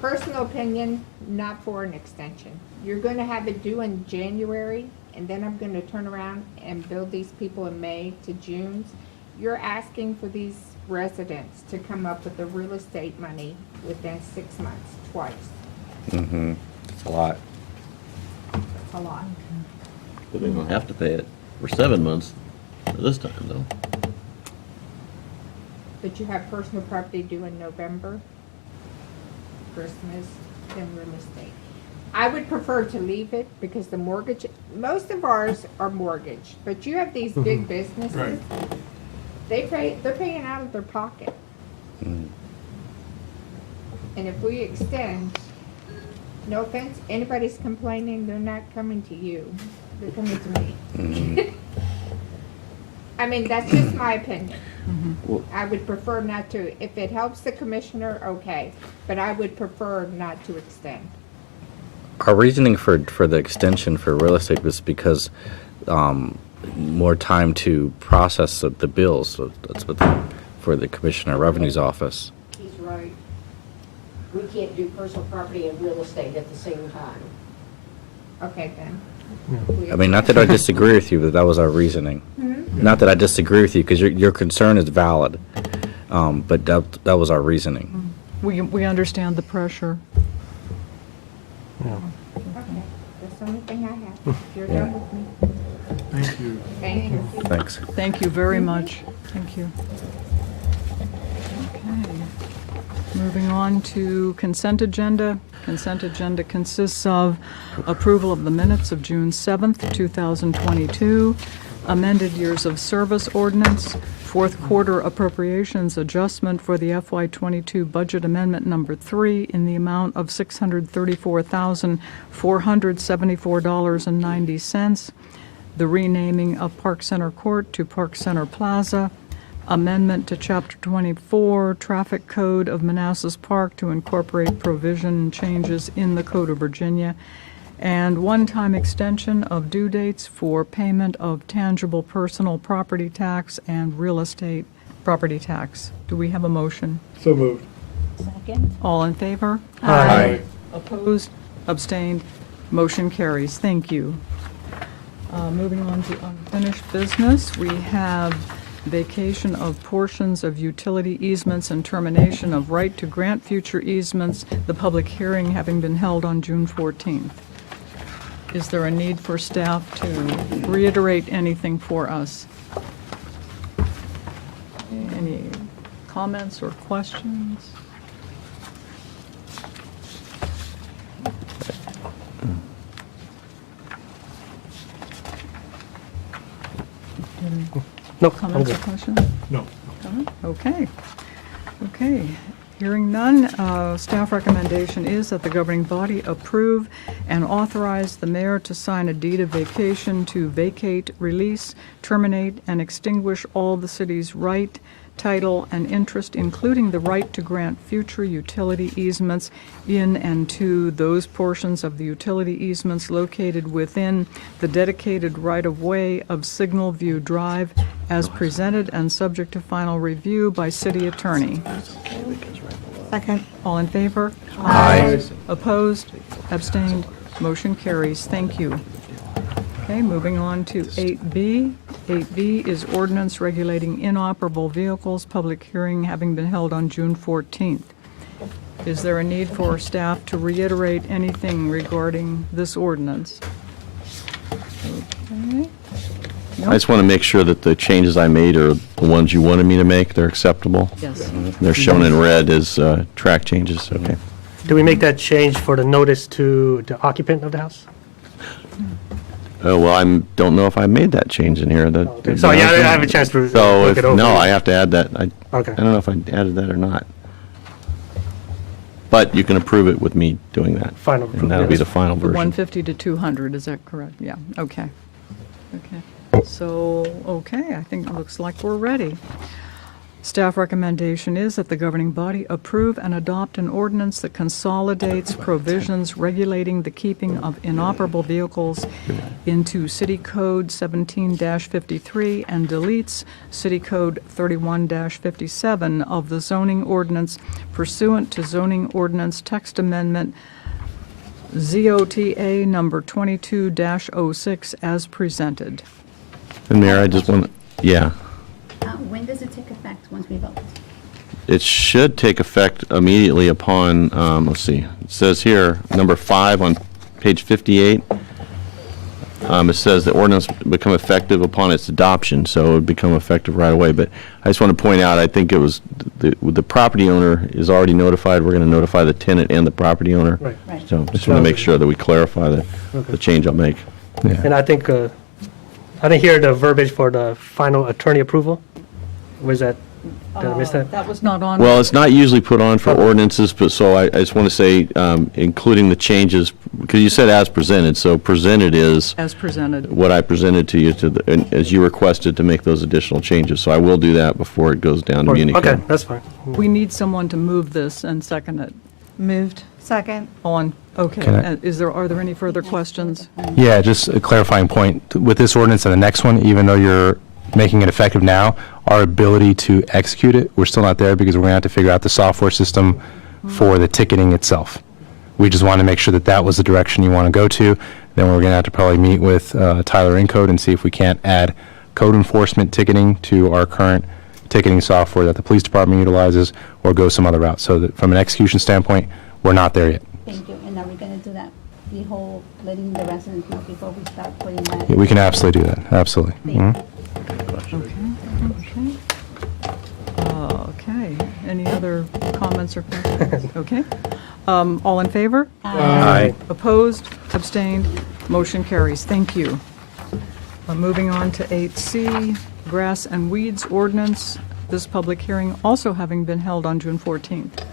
Personal opinion, not for an extension. You're gonna have it due in January, and then I'm gonna turn around and bill these people in May to June. You're asking for these residents to come up with the real estate money within 6 months, twice. Mm-hmm. It's a lot. A lot. But they don't have to pay it for 7 months this time, though. But you have personal property due in November, Christmas, then real estate. I would prefer to leave it because the mortgage, most of ours are mortgage, but you have these big businesses. Right. They're paying out of their pocket. And if we extend, no offense, anybody's complaining, they're not coming to you, they're coming to me. I mean, that's just my opinion. I would prefer not to, if it helps the commissioner, okay, but I would prefer not to extend. Our reasoning for the extension for real estate was because more time to process the bills. So that's what for the Commissioner of Revenue's office. He's right. We can't do personal property and real estate at the same time. Okay, then. I mean, not that I disagree with you, but that was our reasoning. Not that I disagree with you, because your concern is valid, but that was our reasoning. We understand the pressure. Okay, that's the only thing I have. You're done with me. Thank you. Thank you. Thanks. Thank you very much. Thank you. Okay. Moving on to consent agenda. Consent agenda consists of approval of the minutes of June 7th, 2022, amended years of service ordinance, fourth quarter appropriations adjustment for the FY22 budget amendment number 3 in the amount of $634,474.90, the renaming of Park Center Court to Park Center Plaza, amendment to Chapter 24 Traffic Code of Manassas Park to incorporate provision changes in the Code of Virginia, and one-time extension of due dates for payment of tangible personal property tax and real estate property tax. Do we have a motion? So moved. Second? All in favor? Aye. Opposed? Abstained? Motion carries. Thank you. Moving on to unfinished business, we have vacation of portions of utility easements and termination of right to grant future easements, the public hearing having been held on June 14th. Is there a need for staff to reiterate anything for us? Any comments or questions? No, Comments or questions? No. Okay. Okay. Hearing none, staff recommendation is that the governing body approve and authorize the mayor to sign a deed of vacation to vacate, release, terminate, and extinguish all the city's right, title, and interest, including the right to grant future utility easements in and to those portions of the utility easements located within the dedicated right-of-way of Signal View Drive as presented and subject to final review by city attorney. Second. All in favor? Aye. Opposed? Abstained? Motion carries. Thank you. Okay, moving on to 8B. 8B is ordinance regulating inoperable vehicles, public hearing having been held on June 14th. Is there a need for staff to reiterate anything regarding this ordinance? Okay. I just want to make sure that the changes I made are the ones you wanted me to make, they're acceptable. Yes. They're shown in red as track changes, okay. Do we make that change for the notice to the occupant of the house? Oh, well, I don't know if I made that change in here. Okay. Sorry, yeah, I didn't have a chance to So, look it over. no, I have to add that. I Okay. don't know if I added that or not. But you can approve it with me doing that. Final And that'll be the final The version. 150 to 200, is that correct? Yeah, okay. Okay. So, okay, I think it looks like we're ready. Staff recommendation is that the governing body approve and adopt an ordinance that consolidates provisions regulating the keeping of inoperable vehicles into City Code 17-53 and deletes City Code 31-57 of the zoning ordinance pursuant to zoning ordinance text amendment ZOTA number 22-06 as presented. And Mayor, I just want, yeah. When does it take effect once we vote? It should take effect immediately upon, let's see, it says here, number 5 on page 58. It says the ordinance become effective upon its adoption, so it would become effective right away. But I just want to point out, I think it was, the property owner is already notified. We're going to notify the tenant and the property owner. Right. Right. So just want to make sure that we clarify the change I'll make. And I think, I didn't hear the verbiage for the final attorney approval. Where's that? Did I miss that? That was not on. Well, it's not usually put on for ordinances, but so I just want to say, including the changes, because you said as presented, so presented is As presented. what I presented to you as you requested to make those additional changes. So I will do that before it goes down to Unicode. Okay, that's fine. We need someone to move this and second it. Moved. Second. Okay. Can I- Are there any further questions? Yeah, just a clarifying point. With this ordinance and the next one, even though you're making it effective now, our ability to execute it, we're still not there because we're going to have to figure out the software system for the ticketing itself. We just want to make sure that that was the direction you want to go to. Then we're going to have to probably meet with Tyler Encode and see if we can't add code enforcement ticketing to our current ticketing software that the police department utilizes, or go some other route. So that from an execution standpoint, we're not there yet. Thank you. And are we going to do that, the whole letting the residents know before we start putting that? We can absolutely do that, absolutely. Mhm. Okay. Any other comments or questions? Okay. All in favor? Aye. Opposed? Abstained? Motion carries. Thank you. Moving on to 8C, Grass and Weeds Ordinance. This public hearing also having been held on June 14th.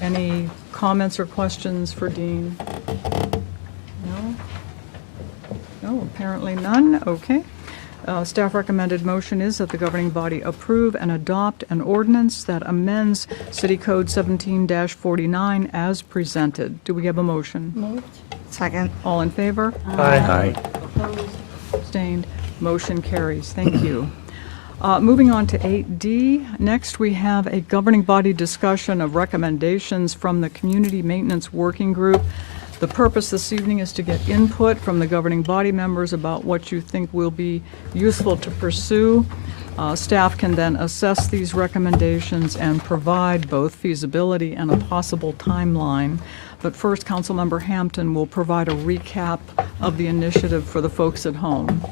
Any comments or questions for Dean? No? No, apparently none. Okay. Staff recommended motion is that the governing body approve and adopt an ordinance that amends City Code 17-49 as presented. Do we have a motion? Moved. Second. All in favor? Aye. Opposed? Abstained. Motion carries. Thank you. Moving on to 8D. Next, we have a governing body discussion of recommendations from the Community Maintenance Working Group. The purpose this evening is to get input from the governing body members about what you think will be useful to pursue. Staff can then assess these recommendations and provide both feasibility and a possible timeline. But first, Councilmember Hampton will provide a recap of the initiative for the folks at home.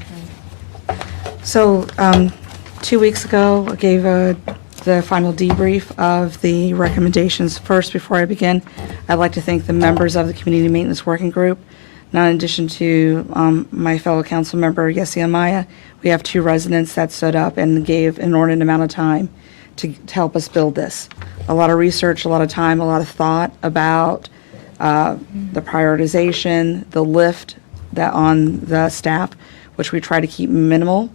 So, 2 weeks ago, I gave the final debrief of the recommendations. First, before I begin, I'd like to thank the members of the Community Maintenance Working Group. Now, in addition to my fellow council member, Yessi Amaya, we have 2 residents that stood up and gave an inordinate amount of time to help us build this. A lot of research, a lot of time, a lot of thought about the prioritization, the lift that on the staff, which we try to keep minimal.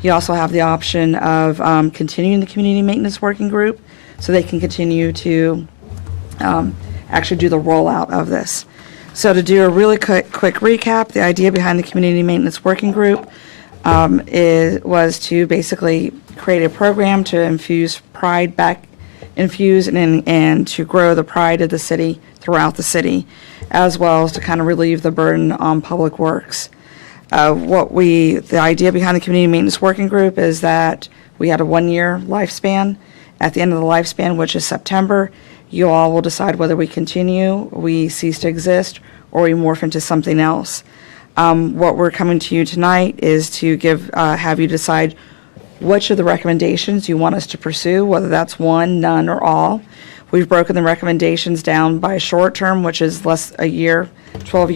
You also have the option of continuing the Community Maintenance Working Group so they can continue to actually do the rollout of this. So to do a really quick recap, the idea behind the Community Maintenance Working Group was to basically create a program to infuse and to grow the pride of the city throughout the city, as well as to kind of relieve the burden on public works. The idea behind the Community Maintenance Working Group is that we had a 1-year lifespan. At the end of the lifespan, which is September, you all will decide whether we continue, we cease to exist, or we morph into something else. What we're coming to you tonight is to have you decide which of the recommendations you want us to pursue, whether that's one, none, or all. We've broken the recommendations down by short term, which is less a year, 12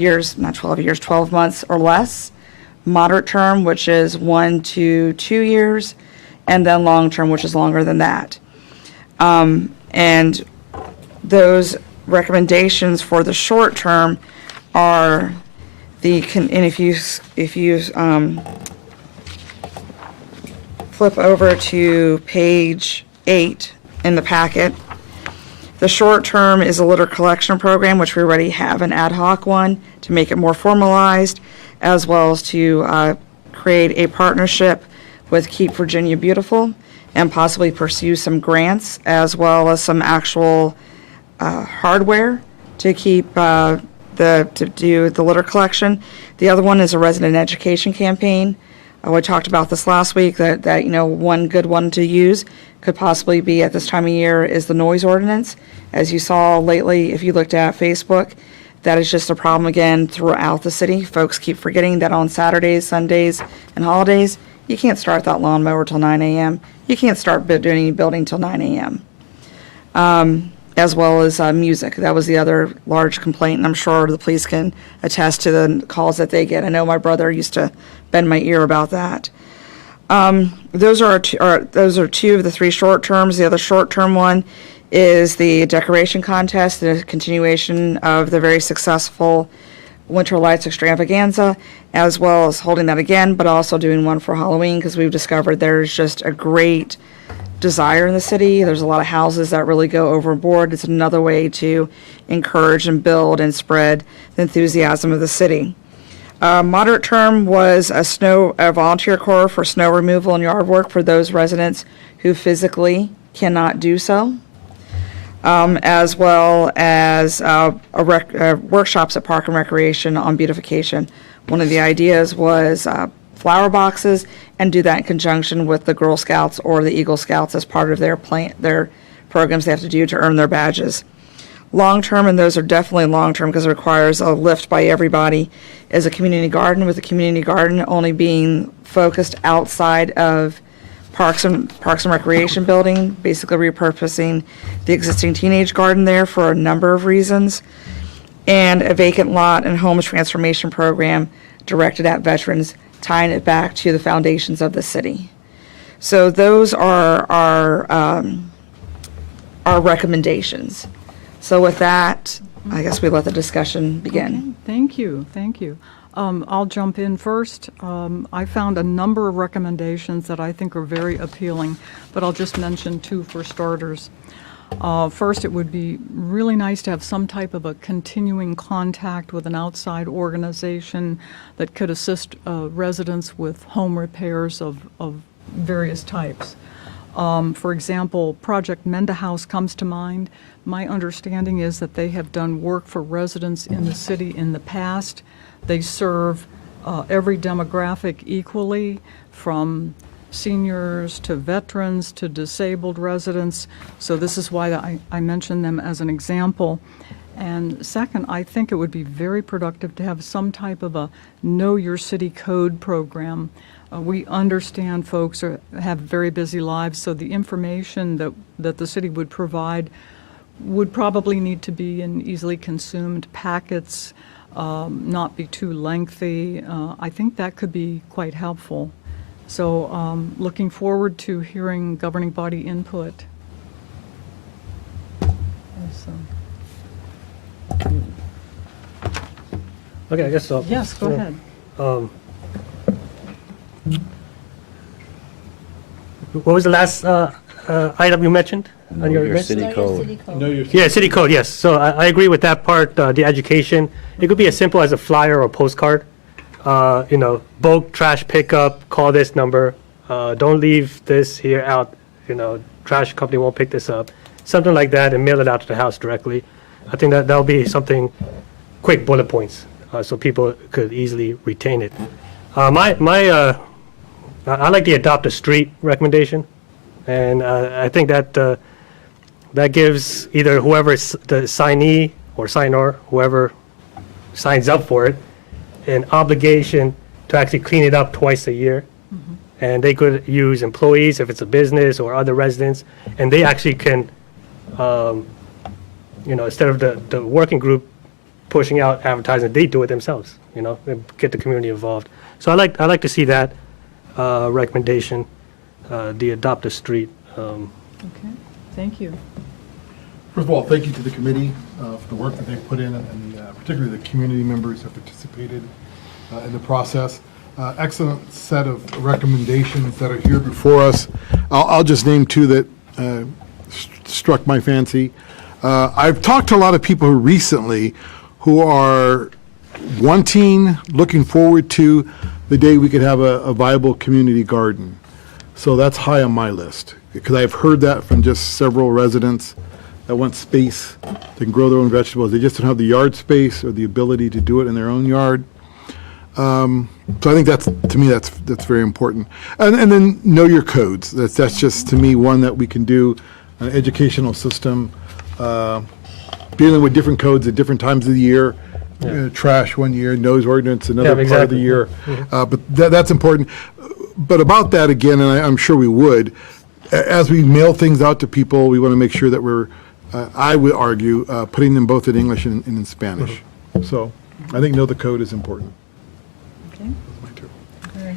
months or less. Moderate term, which is 1 to 2 years, and then long term, which is longer than that. And those recommendations for the short term are and if you flip over to page 8 in the packet, the short term is a litter collection program, which we already have an ad hoc one to make it more formalized, as well as to create a partnership with Keep Virginia Beautiful and possibly pursue some grants, as well as some actual hardware to keep to do the litter collection. The other one is a resident education campaign. We talked about this last week, that one good one to use could possibly be at this time of year is the noise ordinance. As you saw lately, if you looked at Facebook, that is just a problem again throughout the city. Folks keep forgetting that on Saturdays, Sundays, and holidays, you can't start that lawnmower till 9 a.m. You can't start doing any building till 9 a.m. As well as music. That was the other large complaint, and I'm sure the police can attest to the calls that they get. I know my brother used to bend my ear about that. Those are two of the three short terms. The other short term one is the decoration contest, the continuation of the very successful Winter Lights Extravaganza, as well as holding that again, but also doing one for Halloween, because we've discovered there's just a great desire in the city. There's a lot of houses that really go overboard. It's another way to encourage and build and spread the enthusiasm of the city. Moderate term was a volunteer corps for snow removal and yard work for those residents who physically cannot do so, as well as workshops at Park and Recreation on beautification. One of the ideas was flower boxes, and do that in conjunction with the Girl Scouts or the Eagle Scouts as part of their programs they have to do to earn their badges. Long-term, and those are definitely long-term because it requires a lift by everybody, is a community garden, with the community garden only being focused outside of Parks and Recreation building, basically repurposing the existing teenage garden there for a number of reasons, and a vacant lot and homes transformation program directed at veterans, tying it back to the foundations of the city. So those are our recommendations. So with that, I guess we let the discussion begin. Okay, thank you, thank you. I'll jump in first. I found a number of recommendations that I think are very appealing, but I'll just mention two for starters. First, it would be really nice to have some type of a continuing contact with an outside organization that could assist residents with home repairs of various types. For example, Project Mendahouse comes to mind. My understanding is that they have done work for residents in the city in the past. They serve every demographic equally, from seniors to veterans to disabled residents. So this is why I mention them as an example. And second, I think it would be very productive to have some type of a Know Your City Code program. We understand folks have very busy lives, so the information that the city would provide would probably need to be in easily consumed packets, not be too lengthy. I think that could be quite helpful. So looking forward to hearing governing body input. Okay, I guess so. Yes, go ahead. What was the last item you mentioned on your list? City code. Yeah, city code, yes. So I agree with that part, the education. It could be as simple as a flyer or postcard. Bulk trash pickup, call this number. Don't leave this here out, trash company won't pick this up. Something like that, and mail it out to the house directly. I think that'll be something, quick bullet points, so people could easily retain it. I like the adopt a street recommendation, and I think that that gives either whoever is the signee or signer, whoever signs up for it, an obligation to actually clean it up twice a year. Mm-hmm. And they could use employees if it's a business or other residents, and they actually can, instead of the working group pushing out advertising, they do it themselves, and get the community involved. So I like to see that recommendation, the adopt a street. Okay, thank you. First of all, thank you to the committee for the work that they've put in, and particularly the community members who have participated in the process. Excellent set of recommendations that are here before us. I'll just name two that struck my fancy. I've talked to a lot of people who are looking forward to the day we could have a viable community garden. So that's high on my list, because I've heard that from just several residents that want space. They can grow their own vegetables. They just don't have the yard space or the ability to do it in their own yard. So I think that's very important. And then know your codes. That's just, to me, one that we can do, an educational system, dealing with different codes at different times of the year. Yeah. Trash one year, noise ordinance another Yeah, part of the exactly. year. Mm-hmm. But that's important. But about that, again, and I'm sure we would, as we mail things out to people, we want to make sure that we're, I would argue, putting them both in English and in Spanish. So I think know the code is important. Okay. Those are my two. Okay.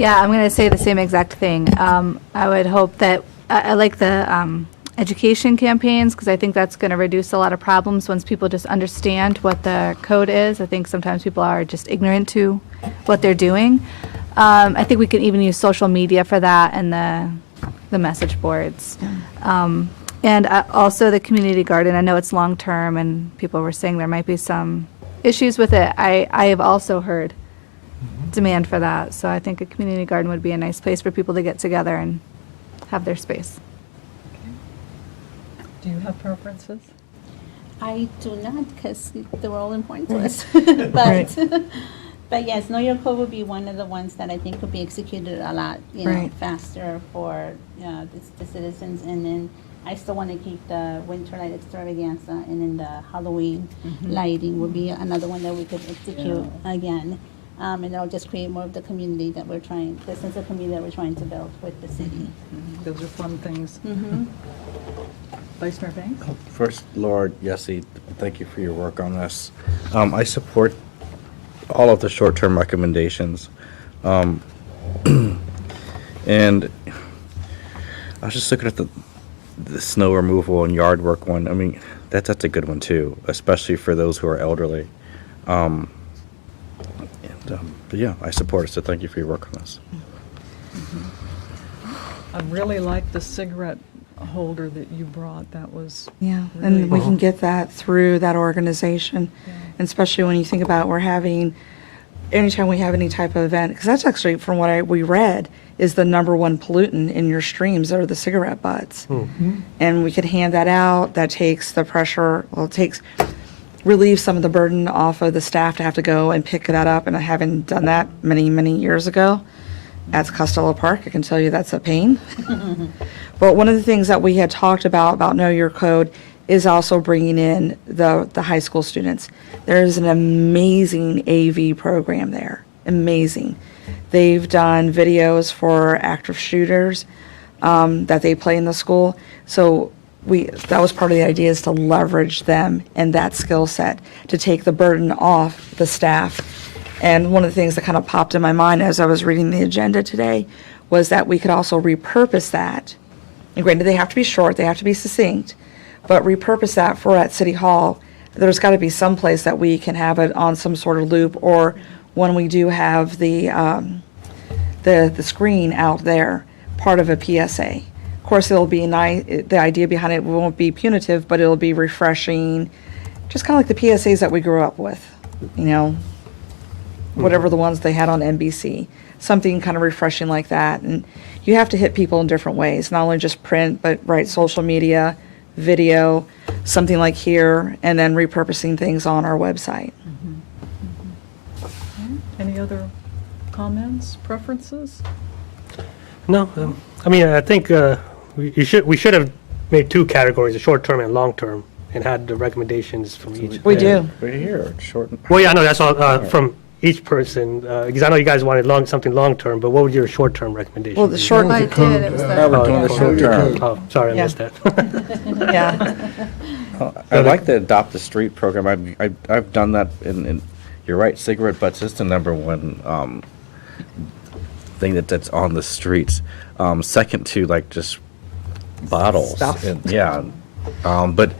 Yeah, I'm going to say the same exact thing. I would hope that, I like the education campaigns, because I think that's going to reduce a lot of problems once people just understand what the code is. I think sometimes people are just ignorant to what they're doing. I think we can even use social media for that and the message boards. And also the community garden. I know it's long-term, and people were saying there might be some issues with it. I have also heard demand for that. So I think a community garden would be a nice place for people to get together and have their space. Do you have preferences? I do not, because they were all important to us. Right. But yes, Know Your Code would be one of the ones that I think could be executed a lot, Right. faster for the citizens. And then I still want to keep the winter light extravaganza, and then the Halloween lighting would be another one that we could execute again. And it'll just create more of the community that we're trying, the sense of community that we're trying to build with the city. Those are fun things. Vice Mayor Banks? First, Lord Yessie, thank you for your work on this. I support all of the short-term recommendations. And I was just looking at the snow removal and yard work one. I mean, that's a good one too, especially for those who are elderly. But yeah, I support it, so thank you for your work on this. I really like the cigarette holder that you brought. That was Yeah, really- and we can get that through that organization. And especially when you think about anytime we have any type of event, because that's actually, from what we read, is the number one pollutant in your streams are the cigarette butts. And we could hand that out. That takes the pressure, relieves some of the burden off of the staff to have to go and pick that up. And having done that many, many years ago at Costello Park, I can tell you that's a pain. But one of the things that we had talked about Know Your Code, is also bringing in the high school students. There's an amazing AV program there, amazing. They've done videos for active shooters that they play in the school. So that was part of the idea, is to leverage them and that skill set to take the burden off the staff. And one of the things that kind of popped in my mind as I was reading the agenda today was that we could also repurpose that. And granted, they have to be short, they have to be succinct, but repurpose that for at City Hall. There's got to be some place that we can have it on some sort of loop, or when we do have the screen out there, part of a PSA. Of course, it'll be nice. The idea behind it won't be punitive, but it'll be refreshing, just kind of like the PSAs that we grew up with, whatever the ones they had on NBC. Something kind of refreshing like that. And you have to hit people in different ways, not only just print, but social media, video, something like here, and then repurposing things on our website. Any other comments, preferences? No, I mean, I think we should have made two categories, a short-term and long-term, and had the recommendations from each. We do. We're here, short. Well, yeah, I know, that's all from each person, because I know you guys wanted something long-term, but what would your short-term recommendation Well, be? the short, I did, it was the. We're doing the short term. Oh, sorry, I Yeah. missed that. yeah. I'd like to adopt the street program. I've done that in you're right, cigarette butts is the number one thing that's on the streets. Second to just bottles. Stuff. But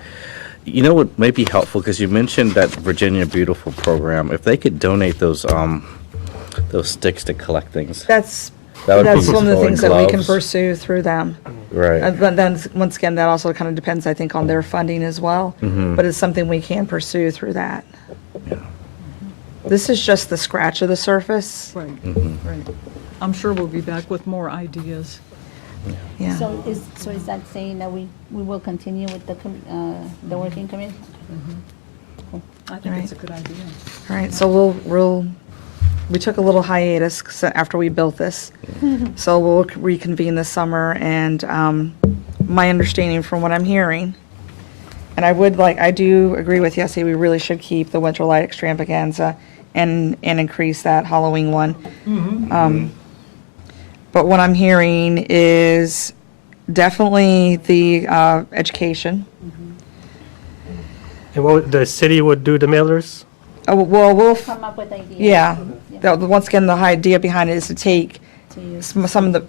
you know what may be helpful, because you mentioned that Virginia Beautiful program. If they could donate those sticks to collect things. That's That would be one of the useful, things and that we can gloves. pursue through them. Right. But then, once again, that also kind of depends, I think, on their funding as well. But it's something we can pursue through that. Yeah. This is just the scratch of the surface. Right, right. I'm sure we'll be back with more ideas. Yeah. So is that saying that we will continue with the working committee? I think it's a good idea. All right, so we took a little hiatus after we built this. So we'll reconvene this summer, and my understanding from what I'm hearing, and I do agree with Yessie, we really should keep the winter light extravaganza and increase that Halloween one. But what I'm hearing is definitely the education. And the city would do the mailers? Well, we'll Come up with ideas. yeah. Once again, the idea behind it is to take some of the,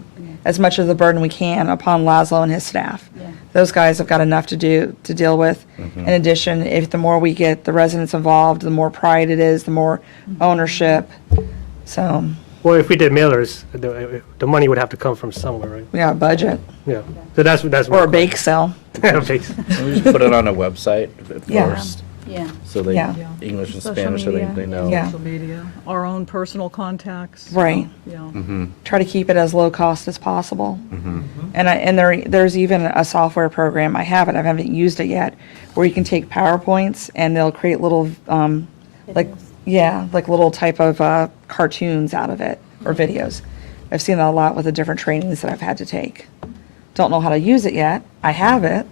as much of the burden we can upon Laszlo and his staff. Yeah. Those guys have got enough to deal with. In addition, if the more we get the residents involved, the more pride it is, the more ownership. So, Well, if we did mailers, the money would have to come from somewhere, right? yeah, budget. Yeah. So that's Or a bake sale. Bakes. And we just put it on a website at Yeah. first, Yeah. so they, Yeah. English and Social Spanish, so media. they know. Yeah. Social media, our own personal contacts. Right. Yeah. Try to keep it as low cost as possible. And there's even a software program, I haven't used it yet, where you can take PowerPoints and they'll create little, like little type of cartoons out of it, or videos. I've seen that a lot with the different trainings that I've had to take. Don't know how to use it yet. I have it.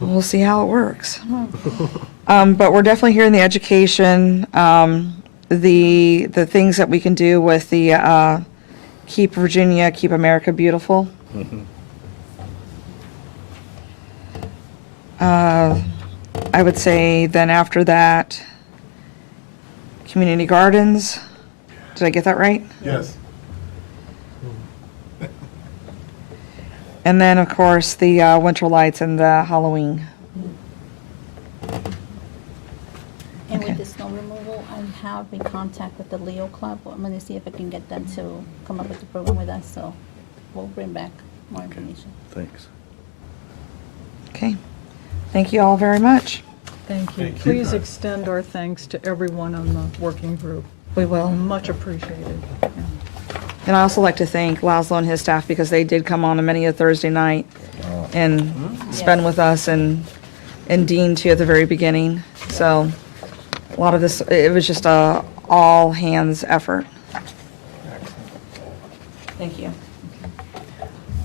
We'll see how it works. But we're definitely here in the education, the things that we can do with the Keep Virginia, Keep America Beautiful. I would say then after that, community gardens. Did I get that right? Yes. And then, of course, the winter lights and the Halloween. And with the snow removal, I have in contact with the Leo Club. I'm going to see if I can get them to come up with the program with us, so we'll bring back more information. Thanks. Okay. Thank you all very much. Thank you. Thank you. Please extend our thanks to everyone on the working group. We will. Much appreciated. Yeah. And I also like to thank Laszlo and his staff because they did come on many a Thursday night and spend with us, and Dean too at the very beginning. So a lot of this, it was just a all hands effort. Thank you.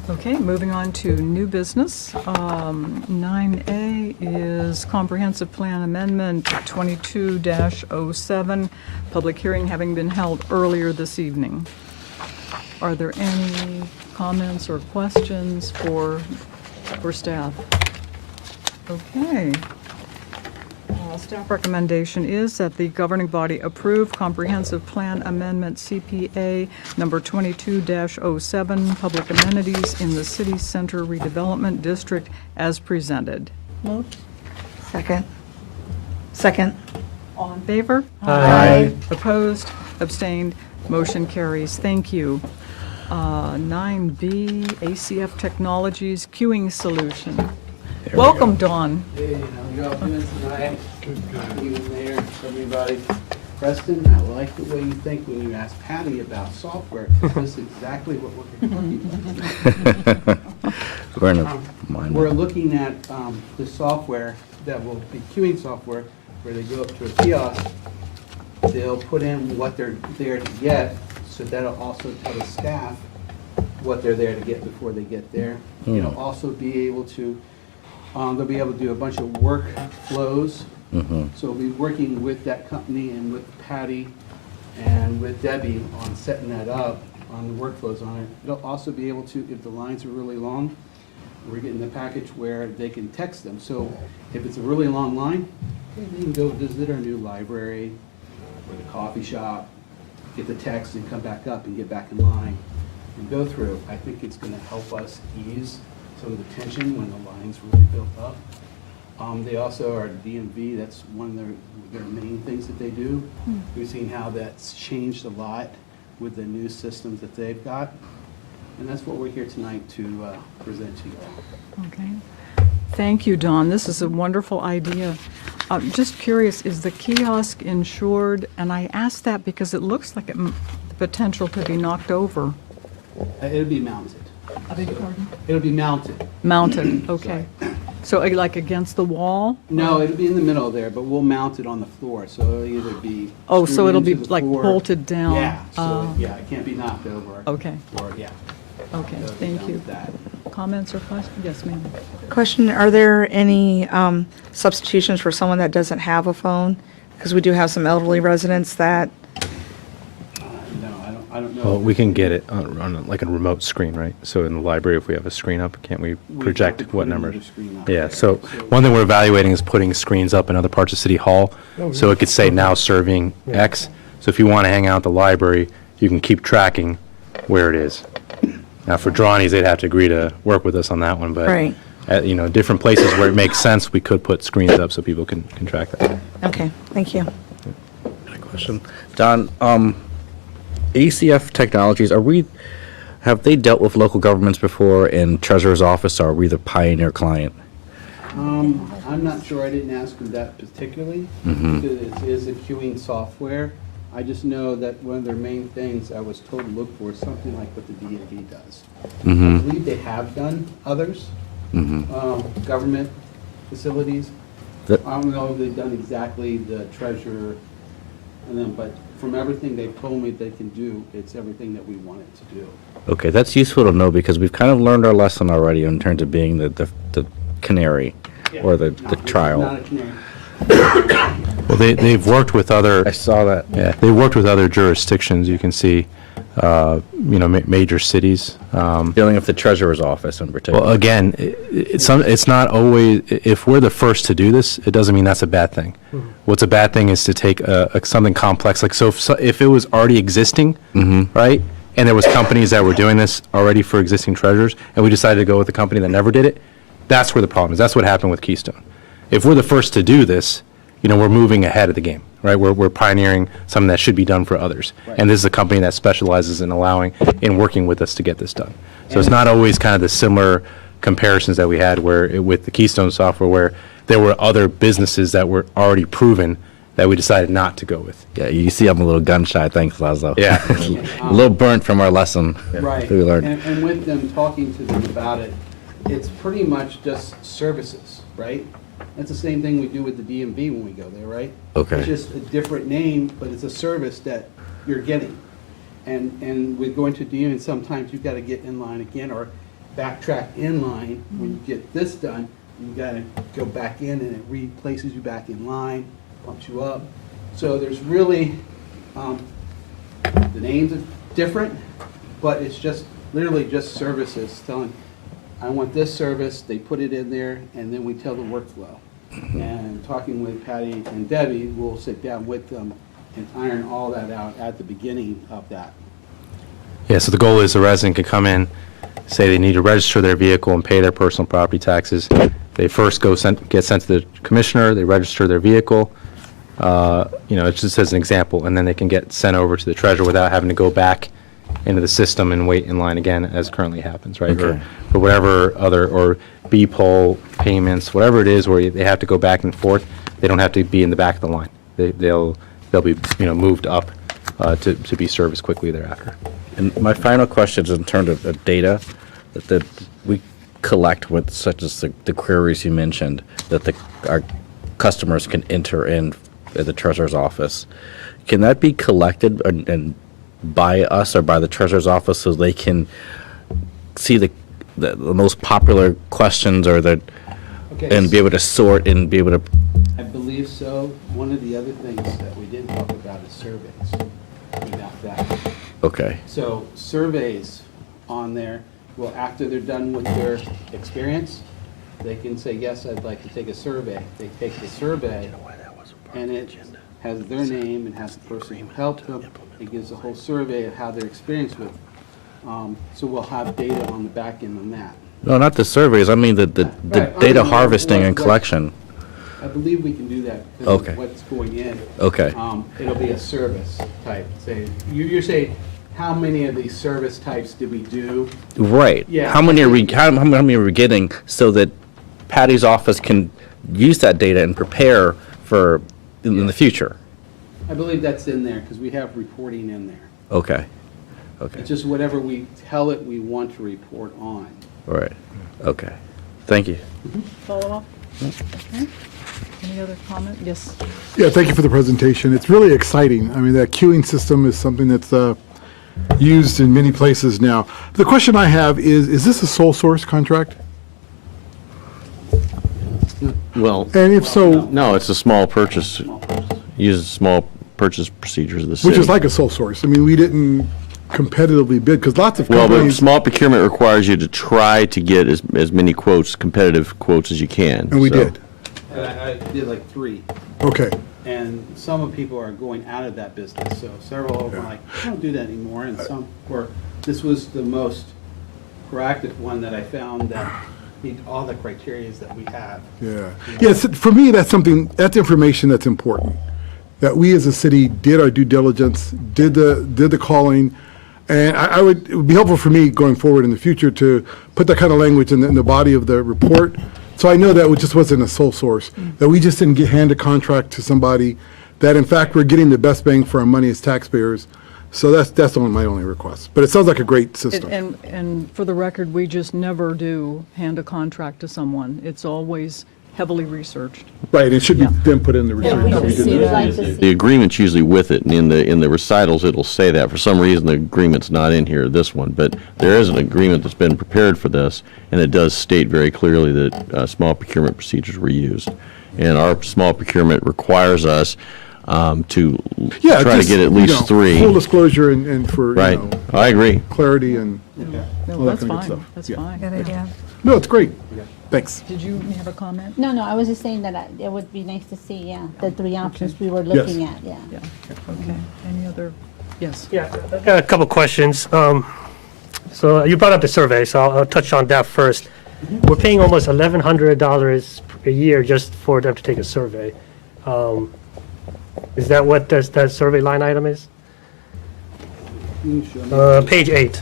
Okay, moving on to new business. 9A is Comprehensive Plan Amendment 22-07, public hearing having been held earlier this evening. Are there any comments or questions for staff? Okay. Staff recommendation is that the governing body approve Comprehensive Plan Amendment CPA number 22-07, public amenities in the City Center Redevelopment District as presented. Moved. Second. Second. All in favor? Aye. Opposed? Abstained? Motion carries. Thank you. 9B, ACF Technologies Queuing Solution. Welcome, Dawn. Hey, how y'all doing tonight? Good evening, Mayor, everybody. Preston, I like the way you think when you ask Patty about software. That's exactly what we're looking for. We're in a mind. We're looking at the software that will be queuing software, where they go up to a kiosk, they'll put in what they're there to get, so that'll also tell the staff what they're there to get before they get there. It'll also be able to they'll be able to do a bunch of workflows. So we'll be working with that company and with Patty and with Debbie on setting that up, on the workflows on it. It'll also be able to, if the lines are really long, we're getting the package where they can text them. So if it's a really long line, they can go visit our new library or the coffee shop, get the text and come back up and get back in line and go through. I think it's going to help us ease some of the tension when the line's really built up. They also are DMV, that's one of their main things that they do. We've seen how that's changed a lot with the new systems that they've got. And that's what we're here tonight to present to you all. Okay. Thank you, Dawn. This is a wonderful idea. Just curious, is the kiosk insured? And I asked that because it looks like the potential to be knocked over. It'll be mounted. I beg your pardon? It'll be mounted. Mounted, okay. So like against the wall? No, it'll be in the middle there, but we'll mount it on the floor, so it'll either be. Oh, so screwed it'll be into the like floor. bolted down? Yeah, so, yeah, it can't be knocked over. Okay. Or, yeah. Okay, It'll be thank done you. with that. Comments or questions? Yes, ma'am. Question, are there any substitutions for someone that doesn't have a phone? Because we do have some elderly residents that, No, I don't know. Well, we can get it on like a remote screen, right? So in the library, if we have a screen up, can't we project have to what put numbers? another screen up Yeah, there. so one thing we're evaluating is putting screens up in other parts of City Hall. So it could say now serving X. So if you want to hang out at the library, you can keep tracking where it is. Now, for drawings, they'd have to agree to work with us on that one, but Right. at, different places where it makes sense, we could put screens up so people can track that. Okay, thank you. Question. Don, ACF Technologies, have they dealt with local governments before in Treasurer's Office, or are we the pioneer client? I'm not sure, I didn't ask them that particularly, Mhm. because it is a queuing software. I just know that one of their main things I was told to look for is something like what the DMV does. I Mhm. believe they have done others, Mhm. government facilities. That- I don't know if they've done exactly the treasurer and then, but from everything they've told me they can do, it's everything that we want it to do. Okay, that's useful to know because we've kind of learned our lesson already in terms of being the canary or the trial. Not a canary. Well, they've worked with other. I saw that. Yeah, they've worked with other jurisdictions. You can see, major cities. Dealing with the Treasurer's Office in particular. Well, again, it's not always, if we're the first to do this, it doesn't mean that's a bad thing. What's a bad thing is to take something complex, like, so if it was already existing, right, and there was companies that were doing this already for existing treasurers, and we decided to go with a company that never did it, that's where the problem is. That's what happened with Keystone. If we're the first to do this, we're moving ahead of the game, right? We're pioneering something that should be done for others. Right. And this is a company that specializes in working with us to get this done. So it's not always kind of the similar comparisons that we had with the Keystone software, where there were other businesses that were already proven that we decided not to go with. Yeah, you see I'm a little gun shy. Thanks, Laszlo. Yeah. A little burnt from our lesson. Right, that we learned. and with them talking to them about it, it's pretty much just services, right? That's the same thing we do with the DMV when we go there, right? Okay. It's just a different name, but it's a service that you're getting. And with going to DMV, sometimes you've got to get in line again or backtrack in line. When you get this done, you got to go back in and it replaces you back in line, bumps you up. So there's really, the names are different, but it's just literally just services telling, I want this service, they put it in there, and then we tell the workflow. And talking with Patty and Debbie, we'll sit down with them and iron all that out at the beginning of that. Yeah, so the goal is the resident can come in, say they need to register their vehicle and pay their personal property taxes. They first get sent to the commissioner, they register their vehicle, it's just as an example, and then they can get sent over to the treasurer without having to go back into the system and wait in line again, as currently happens, right? Okay. For whatever or B-poll payments, whatever it is where they have to go back and forth, they don't have to be in the back of the line. They'll be, moved up to be serviced quickly thereafter. And my final question is in terms of data that we collect with, such as the queries you mentioned, that our customers can enter in at the Treasurer's Office. Can that be collected and by us or by the Treasurer's Office so they can see the most popular questions or and be able to sort and be able to... I believe so. One of the other things that we didn't talk about is surveys. We got that. Okay. So surveys on there, well, after they're done with their experience, they can say, yes, I'd like to take a survey. They take the survey, and it has their name and has the person who helped them. It gives a whole survey of how their experience with. So we'll have data on the back end on that. No, not the surveys. I mean the Right, data on harvesting and what- collection. I believe we can do that. 'Cause Okay. of what's going in. Okay. It'll be a service type. Say, you're saying, how many of these service types did we do? Right. Yeah. How many are we getting so that Patty's office can use that data and prepare for in the future? I believe that's in there, because we have reporting in there. Okay. Okay. It's just whatever we tell it we want to report on. All right. Okay. Thank you. Follow up? Okay. Any other comment? Yes. Yeah, thank you for the presentation. It's really exciting. I mean, that queuing system is something that's used in many places now. The question I have is this a sole source contract? Well, And if so, no, it's a small purchase. Uses small purchase procedures of the city. which is like a sole source. I mean, we didn't competitively bid, because lots of Well, but companies, small procurement requires you to try to get as many quotes, competitive quotes as you can. and we so- did. And I did like 3. Okay. And some of people are going out of that business, so several of them are like, I don't do that anymore, and some were This was the most proactive one that I found that meet all the criterias that we have. Yeah. Yes, for me, that's information that's important. That we as a city did our due diligence, did the calling, and it would be helpful for me going forward in the future to put that kind of language in the body of the report. So I know that it just wasn't a sole source, that we just didn't hand a contract to somebody, that in fact we're getting the best bang for our money as taxpayers. So that's my only request. But it sounds like a great system. And for the record, we just never do hand a contract to someone. It's always heavily researched. Right, it should be then put in the research. The agreement's usually with it, and in the recitals, it'll say that. For some reason, the agreement's not in here, this one, but there is an agreement that's been prepared for this, and it does state very clearly that small procurement procedures were used. And our small procurement requires us to try to get at least three. Full disclosure and for, right. I agree. Clarity and No, all that that's kind of good fine, stuff. that's Yeah. fine. Good idea. No, it's great. Thanks. Did you have a comment? No, I was just saying that it would be nice to see, yeah, the three options we were looking at, yeah. Yeah, okay. Any other, yes? Yeah, I've got a couple questions. So you brought up the survey, so I'll touch on that first. We're paying almost $1,100 a year just for them to take a survey. Is that what that survey line item is? Page 8.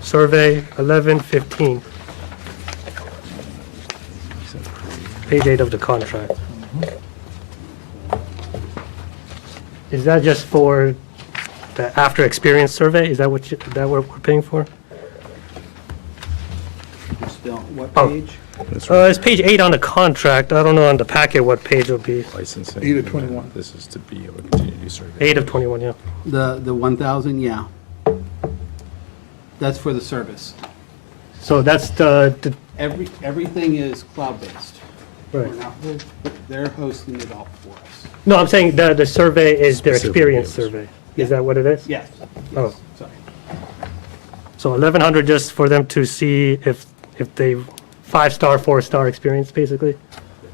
Survey 1115. Page 8 of the contract. Is that just for the after experience survey? Is that what we're paying for? What Oh. page? It's page 8 on the contract. I don't know on the packet what page it would be. Licensing. 8 of 21. This is to be able to continue to do surveys. 8 of 21, yeah. The 1,000, yeah. That's for the service. So that's the Everything is cloud-based. Right. We're not- They're hosting it all for us. no, I'm saying the survey is their Specific experience deals. survey. Is that what it is? Yes. Oh. Yes, sorry. So 1,100 just for them to see if they 5-star, 4-star experience, basically?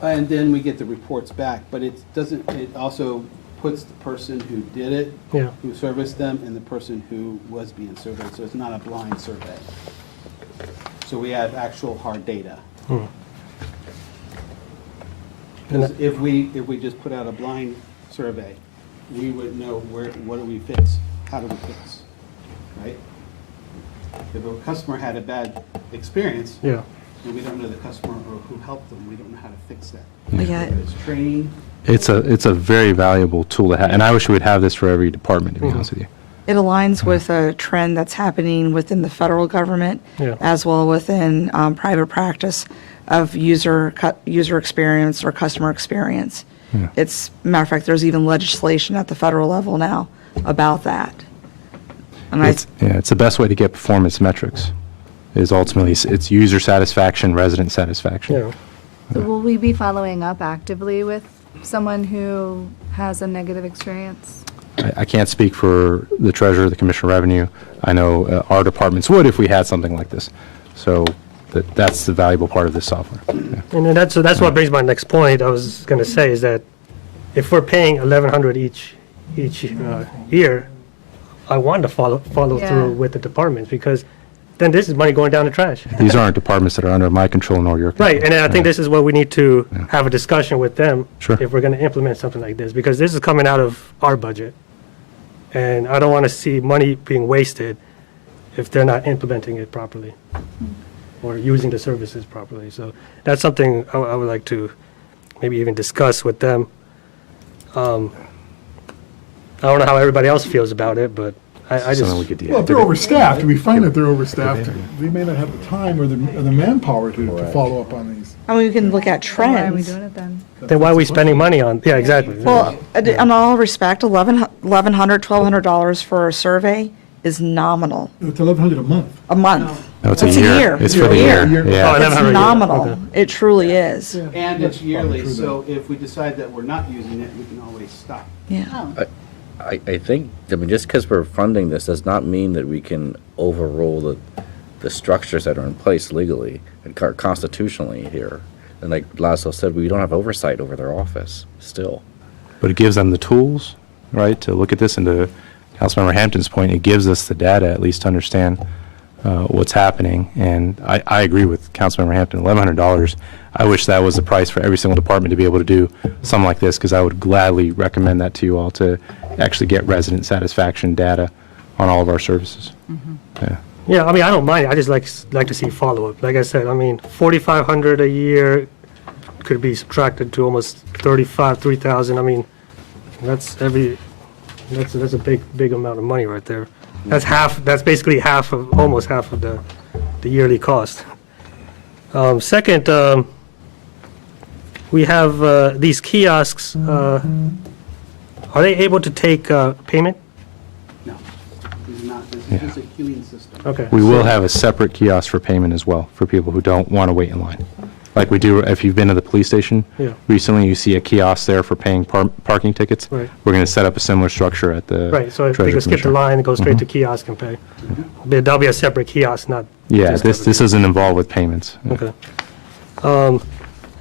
And then we get the reports back, but it doesn't, it also puts the person who did it, Yeah. who serviced them, and the person who was being surveyed, so it's not a blind survey. So we have actual hard data. Hmm. Because if we just put out a blind survey, we would know what do we fix, how do we fix, right? If a customer had a bad experience, Yeah. and we don't know the customer or who helped them, we don't know how to fix that. Yeah. Whether it's training. It's a very valuable tool to have, and I wish we would have this for every department, to be honest with you. It aligns with a trend that's happening within the federal government Yeah. as well within private practice of user experience or customer experience. Yeah. Matter of fact, there's even legislation at the federal level now about that. And It's the best way to get performance metrics, is ultimately, it's user satisfaction, resident satisfaction. Yeah. So will we be following up actively with someone who has a negative experience? I can't speak for the treasurer, the commissioner of revenue. I know our departments would if we had something like this. So that's the valuable part of this software. Yeah. And then that's what brings my next point. I was going to say is that if we're paying $1,100 each year, I want to follow Yeah. through with the departments, because then this is money going down the trash. These aren't departments that are under my control nor your control. Right, and I think this is what we need to have a discussion with them Sure. if we're going to implement something like this, because this is coming out of our budget. And I don't want to see money being wasted if they're not implementing it properly or using the services properly. So that's something I would like to maybe even discuss with them. I don't know how everybody else feels about it, but I just. Well, if they're overstaffed, we find that they're overstaffed, we may not have the time or the manpower to follow up on these. I mean, we can look at trends. Why are we doing it then? Then why are we spending money on, yeah, exactly. Well, in all respect, $1,100, $1,200 for a survey is nominal. It's $1,100 a month. A month. No, it's a year. It's for the year. Yeah. Oh, It's nominal. It truly is. And it's yearly, so if we decide that we're not using it, we can always stop. Yeah. I think, just because we're funding this does not mean that we can overrule the structures that are in place legally and constitutionally here. And like Laszlo said, we don't have oversight over their office still. But it gives them the tools, right, to look at this and to Councilmember Hampton's point, it gives us the data at least to understand what's happening. And I agree with Councilmember Hampton, $1,100. I wish that was the price for every single department to be able to do something like this, because I would gladly recommend that to you all to actually get resident satisfaction data on all of our services. Yeah. Yeah, I mean, I don't mind. I just like to see follow-up. Like I said, I mean, $4,500 a year could be subtracted to almost $3,000. I mean, that's a big amount of money right there. That's basically almost half of the yearly cost. Second, we have these kiosks. Are they able to take payment? No, this is not, this is just a queuing system. Okay. We will have a separate kiosk for payment as well for people who don't want to wait in line. Like we do, if you've been to the police station Yeah. recently, you see a kiosk there for paying parking tickets. Right. We're going to set up a similar structure at the Right, so if they Treasury can skip the Commission. line and go straight to kiosk and pay. But that'll be a separate kiosk, not. Yeah, just this isn't involved with payments. Okay.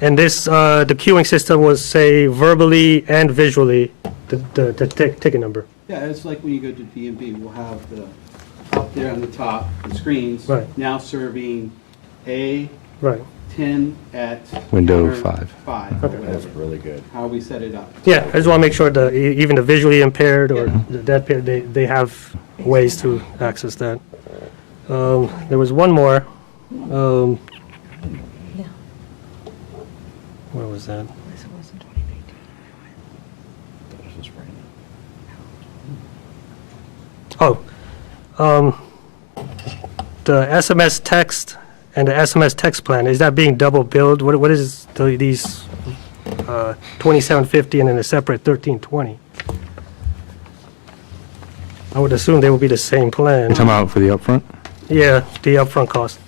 And this, the queuing system was, say, verbally and visually, the ticket number. Yeah, it's like when you go to D&B, we'll have up there on the top, the screens. Right. Now serving A. Right. 10 at. Window counter 5. 5, or Okay. whatever. Really good. How we set it up. Yeah, I just want to make sure that even the visually impaired or the deaf, they have ways to access that. There was one more. Where was that? Oh, the SMS text and the SMS text plan, is that being double billed? What is these 2750 and then a separate 1320? I would assume they will be the same plan. Come out for the upfront? Yeah, the upfront cost.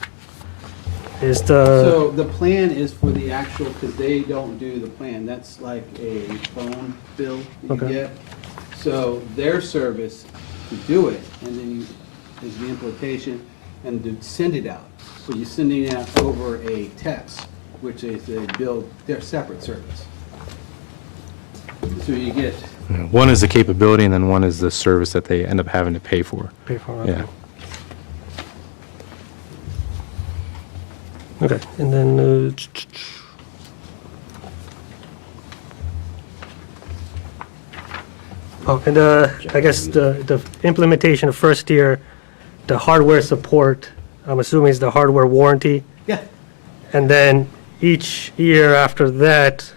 Is So the plan is for the actual, because they don't do the plan, that's like a phone bill that you Okay. get. So their service to do it, and then is the implementation, and to send it out. So you're sending it out over a text, which is a bill, their separate service. So you get, One is the capability, and then one is the service that they end up having to pay for. Pay for, okay. Yeah. Okay, and then, and I guess the implementation of first year, the hardware support, I'm assuming is the hardware warranty? yeah, And then each year after that,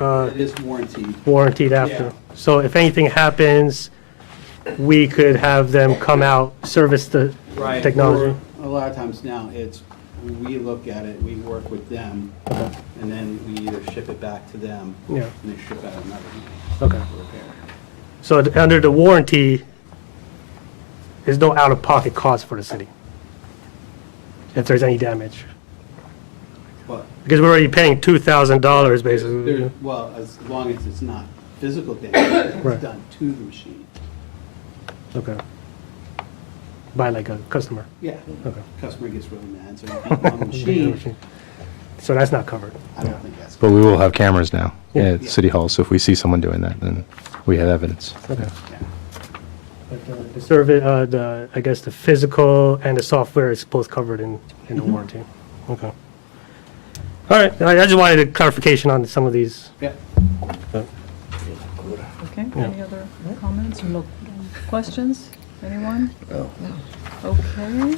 it is warranted. warranted after. Yeah. So if anything happens, we could have them come out, service the Right. technology? Or a lot of times now, it's, we look at it, we work with them, and then we either ship it back to them, Yeah. and they ship out another Okay. repair. So under the warranty, there's no out-of-pocket cost for the city if there's any damage? But Because we're already paying $2,000 basically. there, well, as long as it's not physical damage, Right. it's done to the machine. Okay. By like a customer? Yeah. Okay. Customer gets really mad, so you beat on the machine. So that's not covered? I don't think that's. But we will have cameras now Yeah. at City Hall, so if we see someone doing that, then we have evidence. Okay. Yeah. But the service, I guess the physical and the software is both covered in the warranty? Okay. All right, I just wanted a clarification on some of these. Yeah. Okay, Yeah. any other comments or questions? Anyone? Okay.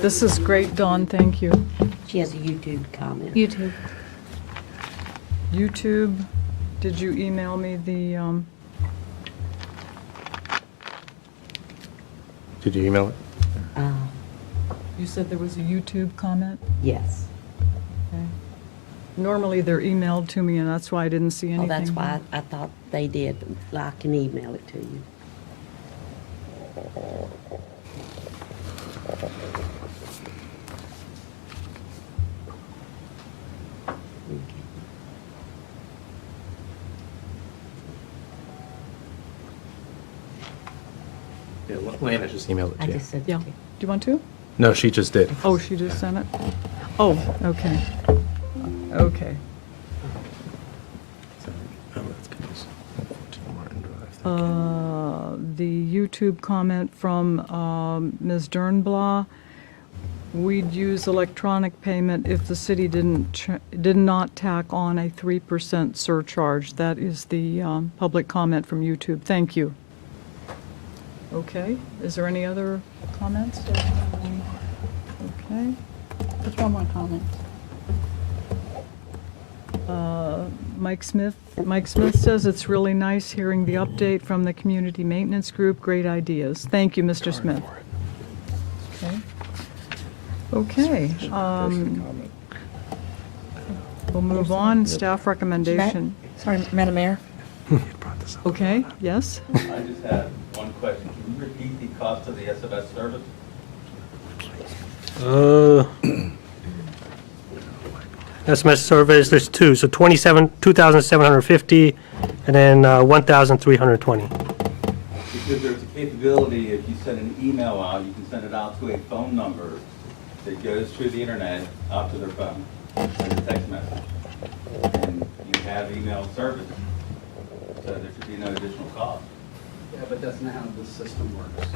This is great, Dawn, thank you. She has a YouTube comment. YouTube. YouTube, did you email me the, Did you email it? you said there was a YouTube comment? Yes. Okay. Normally, they're emailed to me, and that's why I didn't see anything. Oh, that's why I thought they did. I can email it to you. Yeah, Lana just emailed it I to you. just said. Yeah. Do you want to? No, she just did. Oh, she just sent it? Oh, okay. Okay. the YouTube comment from Ms. Dernblatt. We'd use electronic payment if the city did not tack on a 3% surcharge. That is the public comment from YouTube. Thank you. Okay, is there any other comments? Okay. Just one more comment. Mike Smith says it's really nice hearing the update from the community maintenance group. Great ideas. Thank you, Mr. Smith. Okay. Okay. We'll move on. Staff recommendation. Sorry, Madam Mayor. Okay, yes? I just have one question. Can you repeat the cost of the SMS service? SMS service, there's two, so 2,750, and then 1,320. Because there's a capability, if you send an email out, you can send it out to a phone number that goes through the internet out to their phone, send a text message. And you have email service, so there should be no additional cost. Yeah, but that's not how the system works.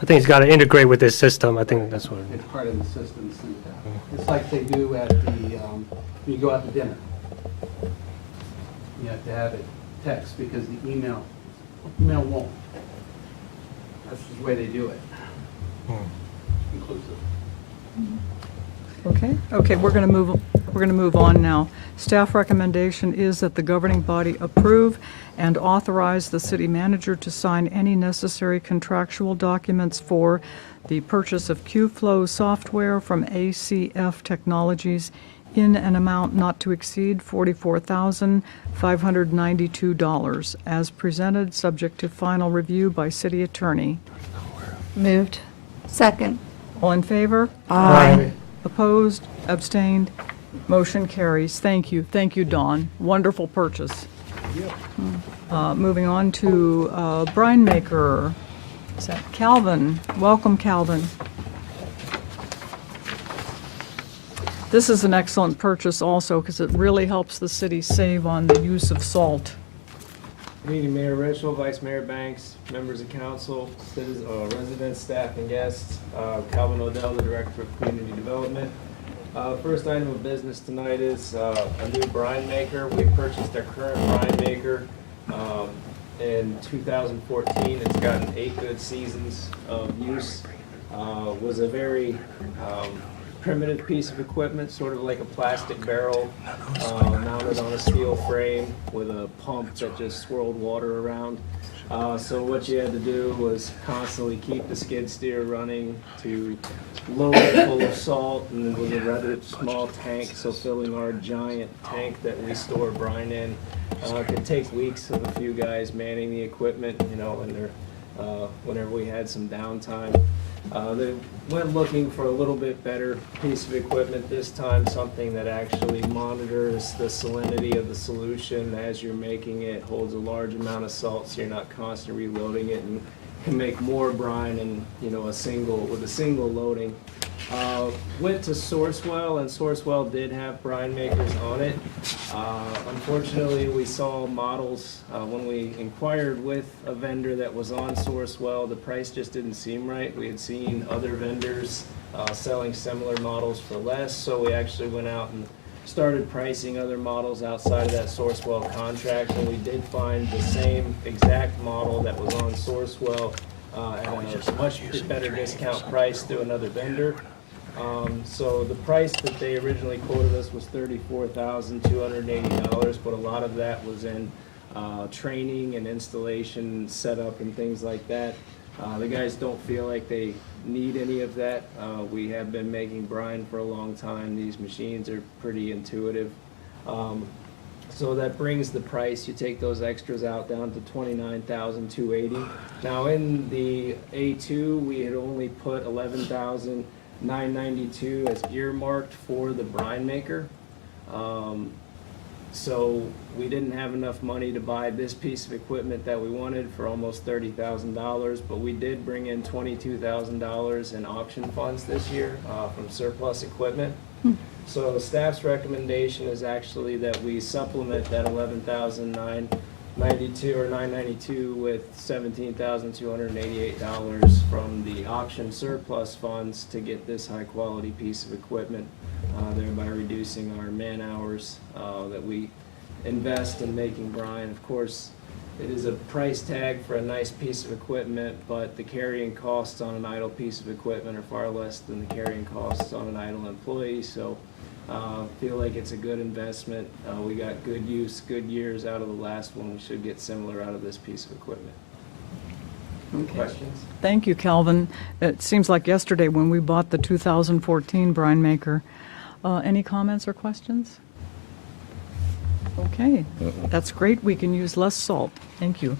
I think it's got to integrate with this system. I think that's what. It's part of the system. It's like they do at the, when you go out to dinner. You have to have it text because the email won't. That's the way they do it. Inclusive. Okay, we're going to move on now. Staff recommendation is that the governing body approve and authorize the city manager to sign any necessary contractual documents for the purchase of Q-Flow software from ACF Technologies in an amount not to exceed $44,592 as presented, subject to final review by city attorney. Moved. Second. All in favor? Aye. Opposed? Abstained? Motion carries. Thank you. Thank you, Dawn. Wonderful purchase. Moving on to Brine Maker. Is that Calvin? Welcome, Calvin. This is an excellent purchase also because it really helps the city save on the use of salt. Good evening, Mayor Ritchell, Vice Mayor Banks, members of council, residents, staff, and guests. Calvin Odell, the Director of Community Development. First item of business tonight is a new brine maker. We purchased our current brine maker in 2014. It's gotten 8 good seasons of use. Was a very primitive piece of equipment, sort of like a plastic barrel mounted on a steel frame with a pump that just swirled water around. So what you had to do was constantly keep the skid steer running to load it full of salt, and it was a rather small tank, so filling our giant tank that we store brine in could take weeks of a few guys manning the equipment, and whenever we had some downtime. They went looking for a little bit better piece of equipment this time, something that actually monitors the salinity of the solution as you're making it, holds a large amount of salt so you're not constantly reloading it, and can make more brine in with a single loading. Went to Sourcewell, and Sourcewell did have brine makers on it. Unfortunately, we saw models when we inquired with a vendor that was on Sourcewell. The price just didn't seem right. We had seen other vendors selling similar models for less, so we actually went out and started pricing other models outside of that Sourcewell contract, and we did find the same exact model that was on Sourcewell at a much better discount price through another vendor. So the price that they originally quoted us was $34,280, but a lot of that was in training and installation, setup, and things like that. The guys don't feel like they need any of that. We have been making brine for a long time. These machines are pretty intuitive. So that brings the price, you take those extras out, down to $29,280. Now in the A2, we had only put $11,992 as earmarked for the brine maker. So we didn't have enough money to buy this piece of equipment that we wanted for almost $30,000, but we did bring in $22,000 in auction funds this year from surplus equipment. So staff's recommendation is actually that we supplement that $11,992 92 or 992 with $17,288 from the auction surplus funds to get this high quality piece of equipment, thereby reducing our man hours that we invest in making brine. Of course, it is a price tag for a nice piece of equipment, but the carrying costs on an idle piece of equipment are far less than the carrying costs on an idle employee. So feel like it's a good investment. We got good use, good years out of the last one. We should get similar out of this piece of equipment. Okay. Questions? Thank you, Calvin. It seems like yesterday when we bought the 2014 Brine Maker. Any comments or questions? Okay, that's great. We can use less salt. Thank you.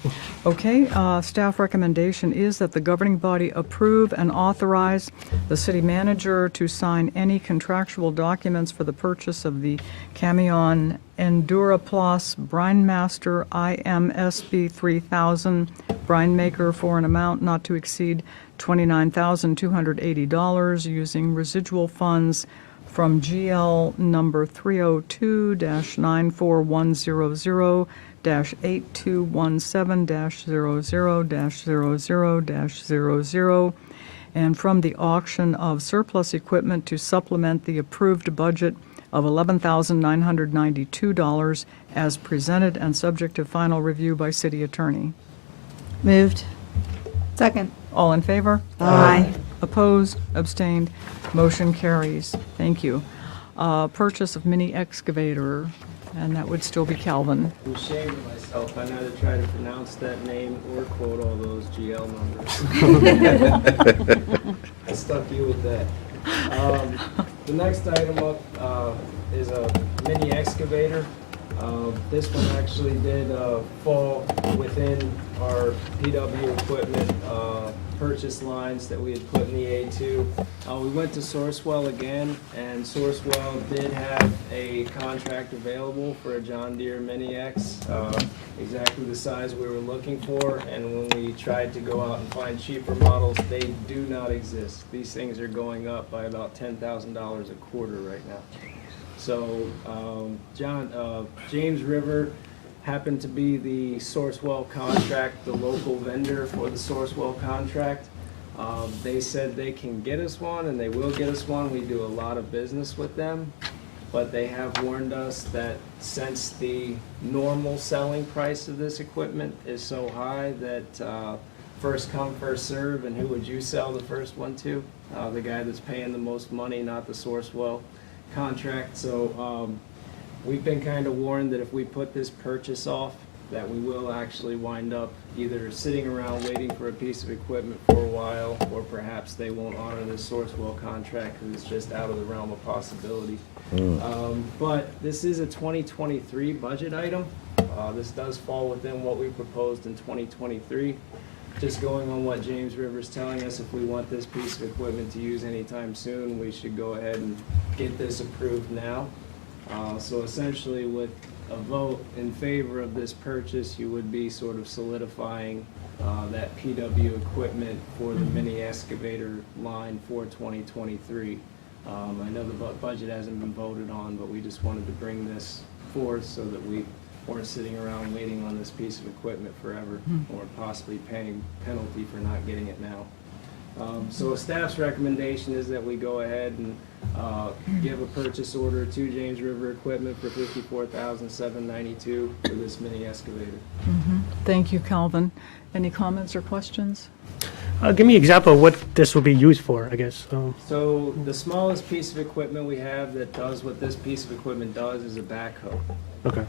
Okay, staff recommendation is that the governing body approve and authorize the city manager to sign any contractual documents for the purchase of the Camion EnduraPlus Brine Master IMSB 3000 Brine Maker for an amount not to exceed $29,280 using residual funds from GL number 302-9410-8217-00-00-00, and from the auction of surplus equipment to supplement the approved budget of $11,992 as presented and subject to final review by city attorney. Moved. Second. All in favor? Aye. Opposed? Abstained? Motion carries. Thank you. Purchase of mini excavator, and that would still be Calvin. I'm ashamed of myself. I neither try to pronounce that name or quote all those GL numbers. I stuck you with that. The next item up is a mini excavator. This one actually did fall within our PW equipment purchase lines that we had put in the A2. We went to Sourcewell again, and Sourcewell did have a contract available for a John Deere Mini X, exactly the size we were looking for, and when we tried to go out and find cheaper models, they do not exist. These things are going up by about $10,000 a quarter right now. So James River happened to be the Sourcewell contract, the local vendor for the Sourcewell contract. They said they can get us one, and they will get us one. We do a lot of business with them, but they have warned us that since the normal selling price of this equipment is so high that first come, first serve, and who would you sell the first one to? The guy that's paying the most money, not the Sourcewell contract. So we've been kind of warned that if we put this purchase off, that we will actually wind up either sitting around waiting for a piece of equipment for a while, or perhaps they won't honor this Sourcewell contract because it's just out of the realm of possibility. But this is a 2023 budget item. This does fall within what we proposed in 2023. Just going on what James River's telling us, if we want this piece of equipment to use anytime soon, we should go ahead and get this approved now. So essentially, with a vote in favor of this purchase, you would be sort of solidifying that PW equipment for the mini excavator line for 2023. I know the budget hasn't been voted on, but we just wanted to bring this forth so that we weren't sitting around waiting on this piece of equipment forever, or possibly paying penalty for not getting it now. So staff's recommendation is that we go ahead and give a purchase order to James River Equipment for $54,792 for this mini excavator. Thank you, Calvin. Any comments or questions? Give me an example of what this will be used for, I guess. So the smallest piece of equipment we have that does what this piece of equipment does is a backhoe. Okay.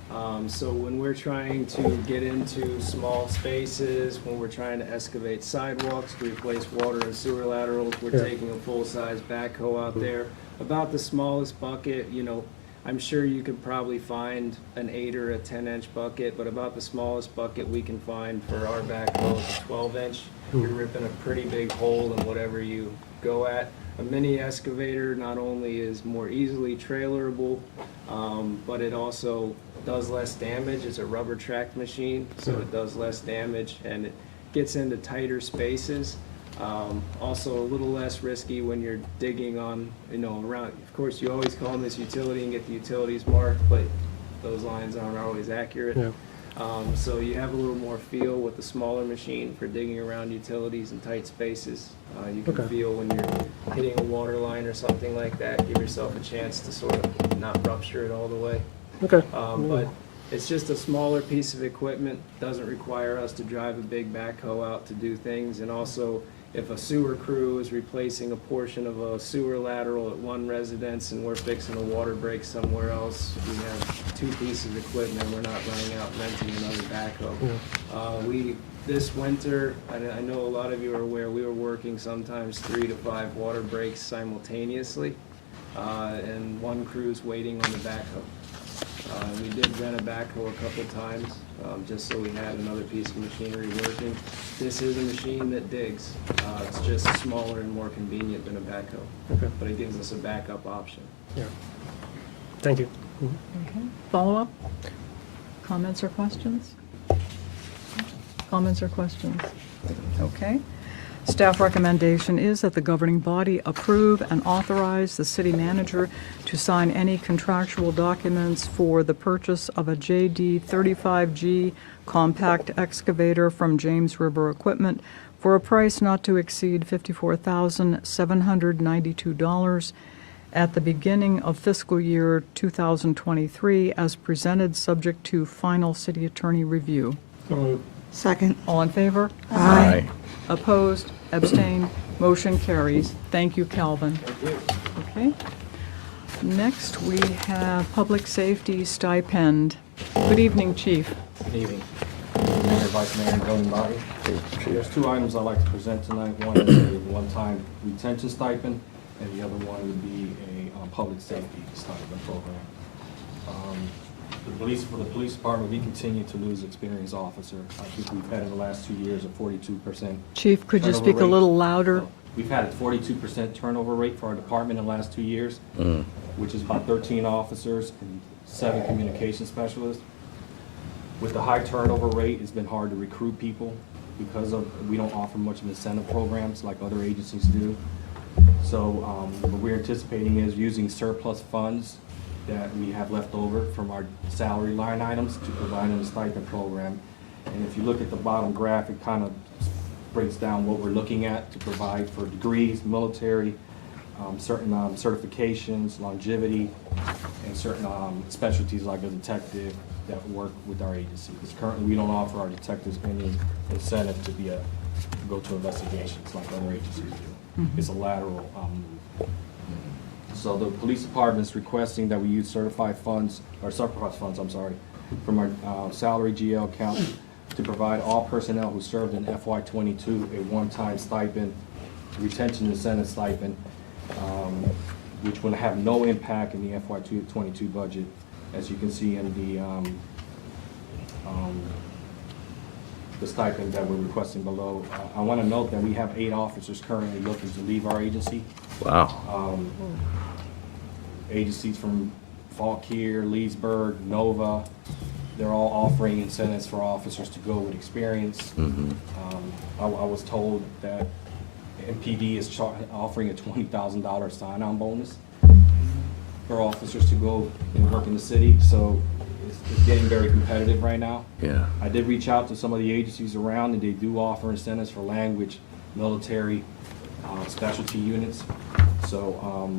So when we're trying to get into small spaces, when we're trying to excavate sidewalks, to replace water and sewer laterals, we're taking a full-size backhoe out there. About the smallest bucket, you know, I'm sure you could probably find an 8 or a 10-inch bucket, but about the smallest bucket we can find for our backhoe is a 12-inch. You're ripping a pretty big hole in whatever you go at. A mini excavator not only is more easily trailerable, but it also does less damage. It's a rubber tracked machine, so it does less damage, and it gets into tighter spaces. Also a little less risky when you're digging on, you know, around. Of course, you always call this utility and get the utilities marked, but those lines aren't always accurate. Yeah. So you have a little more feel with the smaller machine for digging around utilities and tight spaces. You can feel when you're hitting a water line or something like that, give yourself a chance to sort of not rupture it all the way. Okay. But it's just a smaller piece of equipment, doesn't require us to drive a big backhoe out to do things. And also, if a sewer crew is replacing a portion of a sewer lateral at one residence and we're fixing a water break somewhere else, we have two pieces of equipment, we're not running out renting another backhoe. This winter, I know a lot of you are aware, we were working sometimes 3 to 5 water breaks simultaneously, and one crew's waiting on the backhoe. We did rent a backhoe a couple times, just so we had another piece of machinery working. This is a machine that digs. It's just smaller and more convenient than a backhoe. Okay. But it gives us a backup option. Yeah. Thank you. Okay. Follow-up? Comments or questions? Comments or questions? Okay. Staff recommendation is that the governing body approve and authorize the city manager to sign any contractual documents for the purchase of a JD 35G compact excavator from James River Equipment for a price not to exceed $54,792 at the beginning of fiscal year 2023 as presented, subject to final city attorney review. Second. All in favor? Aye. Opposed? Abstained? Motion carries. Thank you, Calvin. Okay. Next, we have public safety stipend. Good evening, Chief. Good evening, Mayor, Vice Mayor, and governing body. There's 2 items I'd like to present tonight. One is a one-time retention stipend, and the other one would be a public safety stipend program. For the police department, we continue to lose experienced officers. I think we've had in the last 2 years a 42%. Chief, could you turnover speak a rate. little louder? We've had a 42% turnover rate for our department in the last 2 years, which is about 13 officers and 7 communication specialists. With the high turnover rate, it's been hard to recruit people because we don't offer much of incentive programs like other agencies do. So what we're anticipating is using surplus funds that we have left over from our salary line items to provide in a stipend program. And if you look at the bottom graph, it kind of breaks down what we're looking at to provide for degrees, military, certain certifications, longevity, and certain specialties like a detective that work with our agency. Because currently we don't offer our detectives any incentive to go to investigations like other agencies do. It's a lateral move. So the police department is requesting that we use certified funds, or surplus funds, I'm sorry, from our salary GL account to provide all personnel who served in FY22 a one-time stipend, retention incentive stipend, which will have no impact in the FY22 budget, as you can see in the stipend that we're requesting below. I want to note that we have 8 officers currently looking to leave our agency. Wow. Agencies from Fauquier, Leesburg, Nova, they're all offering incentives for officers to go with experience. I was told that MPD is offering a $20,000 sign-on bonus for officers to go and work in the city, so it's getting very competitive right now. Yeah. I did reach out to some of the agencies around, and they do offer incentives for language, military, specialty units. So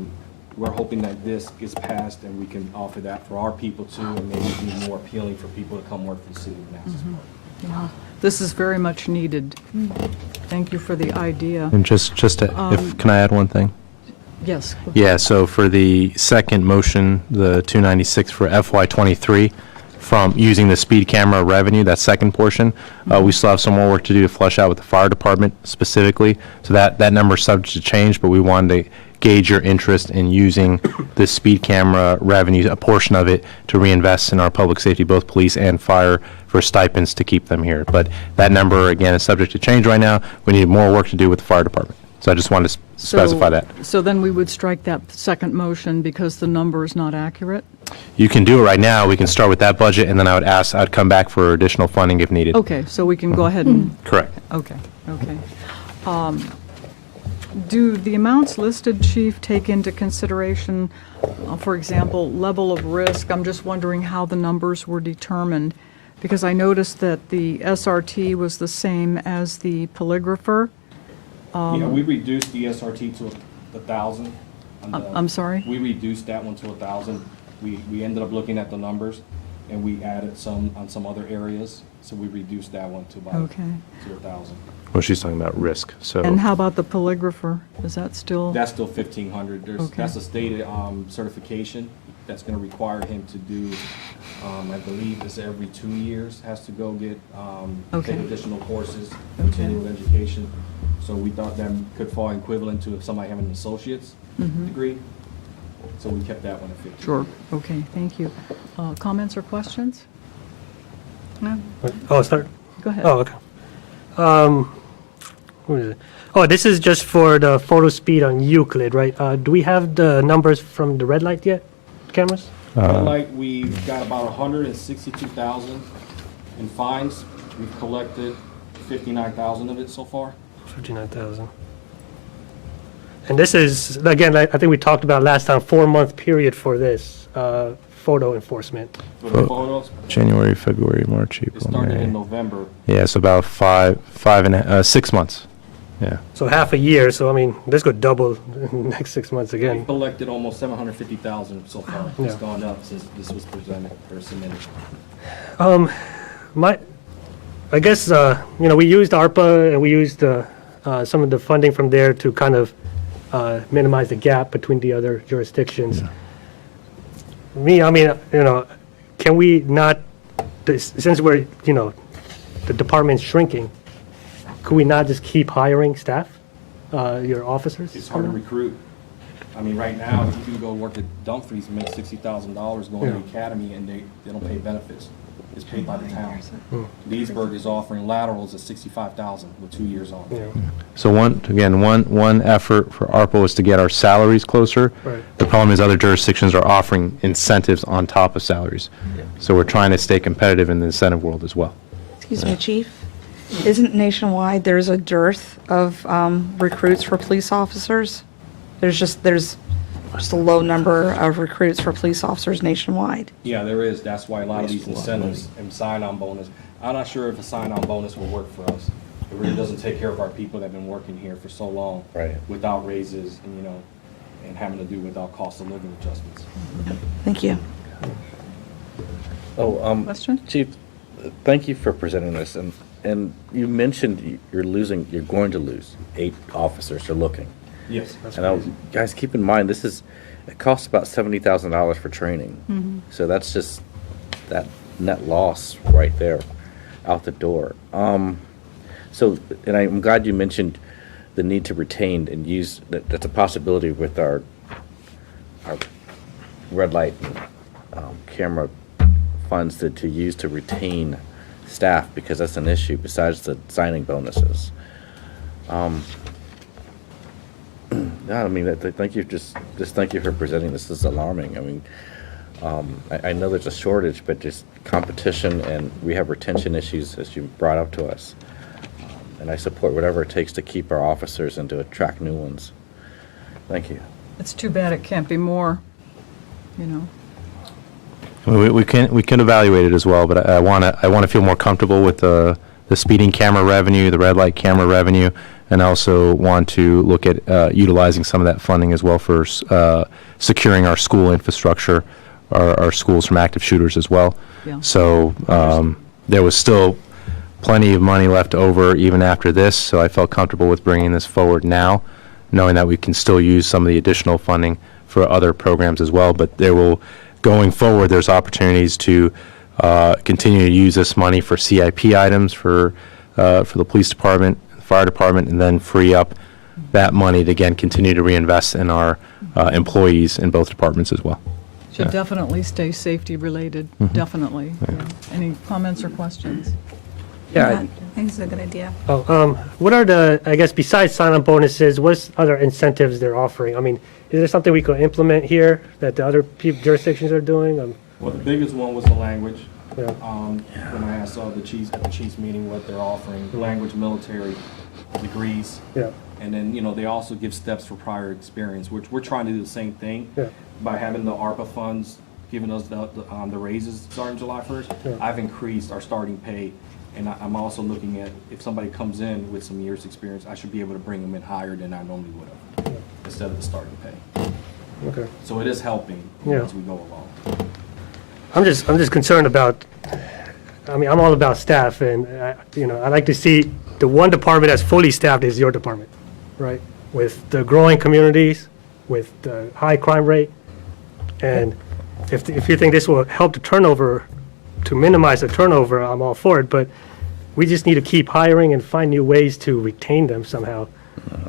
we're hoping that this gets passed and we can offer that for our people too, and maybe be more appealing for people to come work for the city of Manassas. Yeah. This is very much needed. Thank you for the idea. And just to, can I add one thing? Yes. Yeah, so for the second motion, the 296 for FY23, from using the speed camera revenue, that second portion, we still have some more work to do to flush out with the fire department specifically. So that number is subject to change, but we wanted to gauge your interest in using the speed camera revenue, a portion of it, to reinvest in our public safety, both police and fire, for stipends to keep them here. But that number, again, is subject to change right now. We need more work to do with the fire department. So I just wanted to specify that. So then we would strike that second motion because the number is not accurate? You can do it right now. We can start with that budget, and then I'd come back for additional funding if needed. Okay, so we can go ahead and... Correct. Okay, okay. Do the amounts listed, Chief, take into consideration, for example, level of risk? I'm just wondering how the numbers were determined. Because I noticed that the SRT was the same as the polygrapher. Yeah, we reduced the SRT to 1,000. I'm sorry? We reduced that one to 1,000. We ended up looking at the numbers, and we added some on some other areas, so we reduced that one to about Okay. to 1,000. Well, she's talking about risk, so. And how about the polygrapher? Is that still? That's still 1,500. Okay. That's a stated certification that's going to require him to do, I believe it's every 2 years, has to go get, Okay. take additional courses, continuing education. So we thought that could fall equivalent to if somebody having an associate's Mhm. degree. So we kept that one at 15. Sure, okay, thank you. Comments or questions? No? Oh, start? Go ahead. Oh, okay. What is it? Oh, this is just for the photo speed on Euclid, right? Do we have the numbers from the red light yet, cameras? Red light, we've got about 162,000 in fines. We've collected 59,000 of it so far. 59,000. And this is, again, I think we talked about last time, 4-month period for this photo enforcement. For the photos, January, February, March, it April, started in May. November. Yeah, so about 6 months. Yeah. So half a year, so I mean, this could double in the next 6 months We again. collected almost 750,000 so far. It's Yeah. gone up since this was presented or submitted. I guess, we used ARPA and we used some of the funding from there to kind of minimize the gap between the other jurisdictions. Can we not, since we're, the department's shrinking, could we not just keep hiring staff, your officers? It's hard to recruit. I mean, right now, you can go work at Dumfries and make $60,000 going to the academy, and they don't pay benefits. It's paid by the town. Leesburg is offering laterals at $65,000 with 2 years on. So one effort for ARPA was to get our salaries closer. Right. The problem is other jurisdictions are offering incentives on top of salaries. So we're trying to stay competitive in the incentive world as well. Excuse me, Chief. Isn't nationwide, there's a dearth of recruits for police officers? There's just a low number of recruits for police officers nationwide. Yeah, there is. That's why a lot of these incentives and sign-on bonus. I'm not sure if a sign-on bonus will work for us. It really doesn't take care of our people that have been working here for so long. Right. Without raises and having to do without cost of living adjustments. Thank you. Question? Chief, thank you for presenting this, and you mentioned you're going to lose 8 officers are looking. Yes, that's And guys, keep in mind, it costs about $70,000 for training. So that's just that net loss right there, out the door. And I'm glad you mentioned the need to retain and use, that's a possibility with our red light camera funds to use to retain staff, because that's an issue besides the signing bonuses. Yeah, I mean, thank you, just thank you for presenting this. This is alarming. I mean, I know there's a shortage, but just competition, and we have retention issues, as you brought up to us. And I support whatever it takes to keep our officers and to attract new ones. Thank you. It's too bad it can't be more, We can evaluate it as well, but I want to feel more comfortable with the speeding camera revenue, the red light camera revenue, and also want to look at utilizing some of that funding as well for securing our school infrastructure, our schools from active shooters as well. Yeah. So there was still plenty of money left over even after this, so I felt comfortable with bringing this forward now, knowing that we can still use some of the additional funding for other programs as well. But going forward, there's opportunities to continue to use this money for CIP items for the police department, the fire department, and then free up that money to, again, continue to reinvest in our employees in both departments as well. Should definitely stay safety related, definitely. Yeah. Any comments or questions? I think it's a good idea. What are the, I guess, besides sign-on bonuses, what's other incentives they're offering? I mean, is there something we could implement here that the other jurisdictions are doing? Well, the biggest one was the language. Yeah. When I asked at the chief's meeting what they're offering, language, military degrees. Yeah. And then, they also give steps for prior experience, which we're trying to do the same thing. Yeah. By having the ARPA funds giving us the raises starting July 1st, Yeah. I've increased our starting pay. And I'm also looking at, if somebody comes in with some years' experience, I should be able to bring them in higher than I normally would have, instead of the starting pay. Okay. So it is helping Yeah. as we go along. I'm just concerned about, I mean, I'm all about staff, and, I like to see the one department that's fully staffed is your department, right? With the growing communities, with the high crime rate, and if you think this will help the turnover, to minimize the turnover, I'm all for it, but we just need to keep hiring and find new ways to retain them somehow.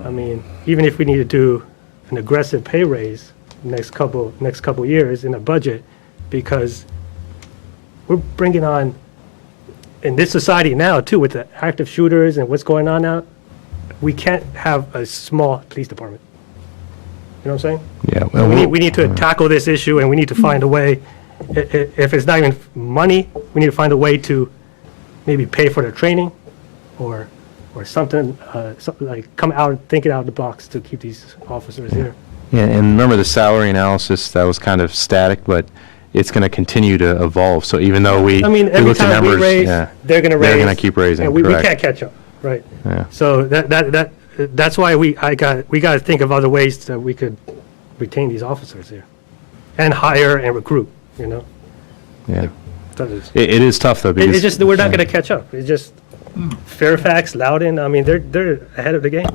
I mean, even if we need to do an aggressive pay raise next couple years in a budget, because we're bringing on, in this society now too, with the active shooters and what's going on now, we can't have a small police department. You know what I'm saying? Yeah. So we need to tackle this issue, and we need to find a way, if it's not even money, we need to find a way to maybe pay for their training or something like thinking out of the box to keep these officers here. Yeah, and remember the salary analysis, that was kind of static, but it's going to continue to evolve. So even though we every looked at time we numbers, raise, yeah, they're going to raise. They're going to keep raising, and we correct. can't catch up, right? Yeah. So that's why we got to think of other ways that we could retain these officers here, and hire and recruit. Yeah. That is. It is tough, though, because... It's just that we're not going to catch up. It's just Fairfax, Loudoun, I mean, they're ahead of the game.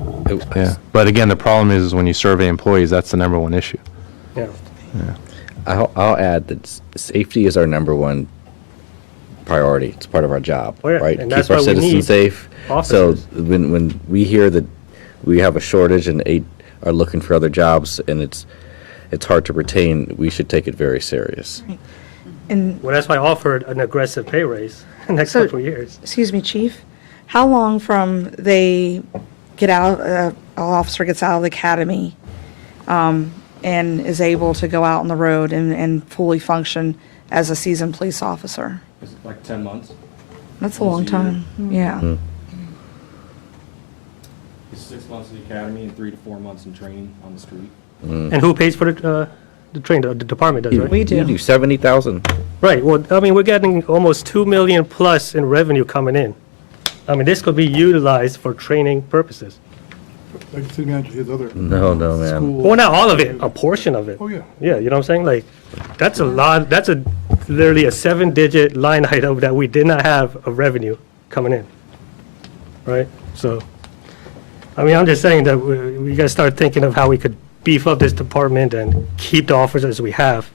Yeah, but again, the problem is when you survey employees, that's the number one issue. Yeah. I'll add that safety is our number one priority. It's part of our job, Oh, yeah, right? and Keep that's our why we citizens need safe. officers. So when we hear that we have a shortage and 8 are looking for other jobs and it's hard to retain, we should take it very serious. And Well, that's why I offered an aggressive pay raise next So- couple of years. excuse me, Chief, how long from they get out, an officer gets out of the academy and is able to go out on the road and fully function as a seasoned police officer? It's like 10 months. That's a long Almost a year. time, yeah. It's 6 months in the academy and 3 to 4 months in training on the street. And who pays for the train? The department does, right? We do. You do 70,000. Right, well, I mean, we're getting almost 2 million plus in revenue coming in. I mean, this could be utilized for training purposes. Like the city manager, his other. No, man. school- Well, not all of it, a portion of it. Oh, yeah. Yeah, you know what I'm saying? Like, that's a lot, that's literally a 7-digit line item that we did not have of revenue coming in. Right? So, I mean, I'm just saying that we gotta start thinking of how we could beef up this department and keep the officers we have.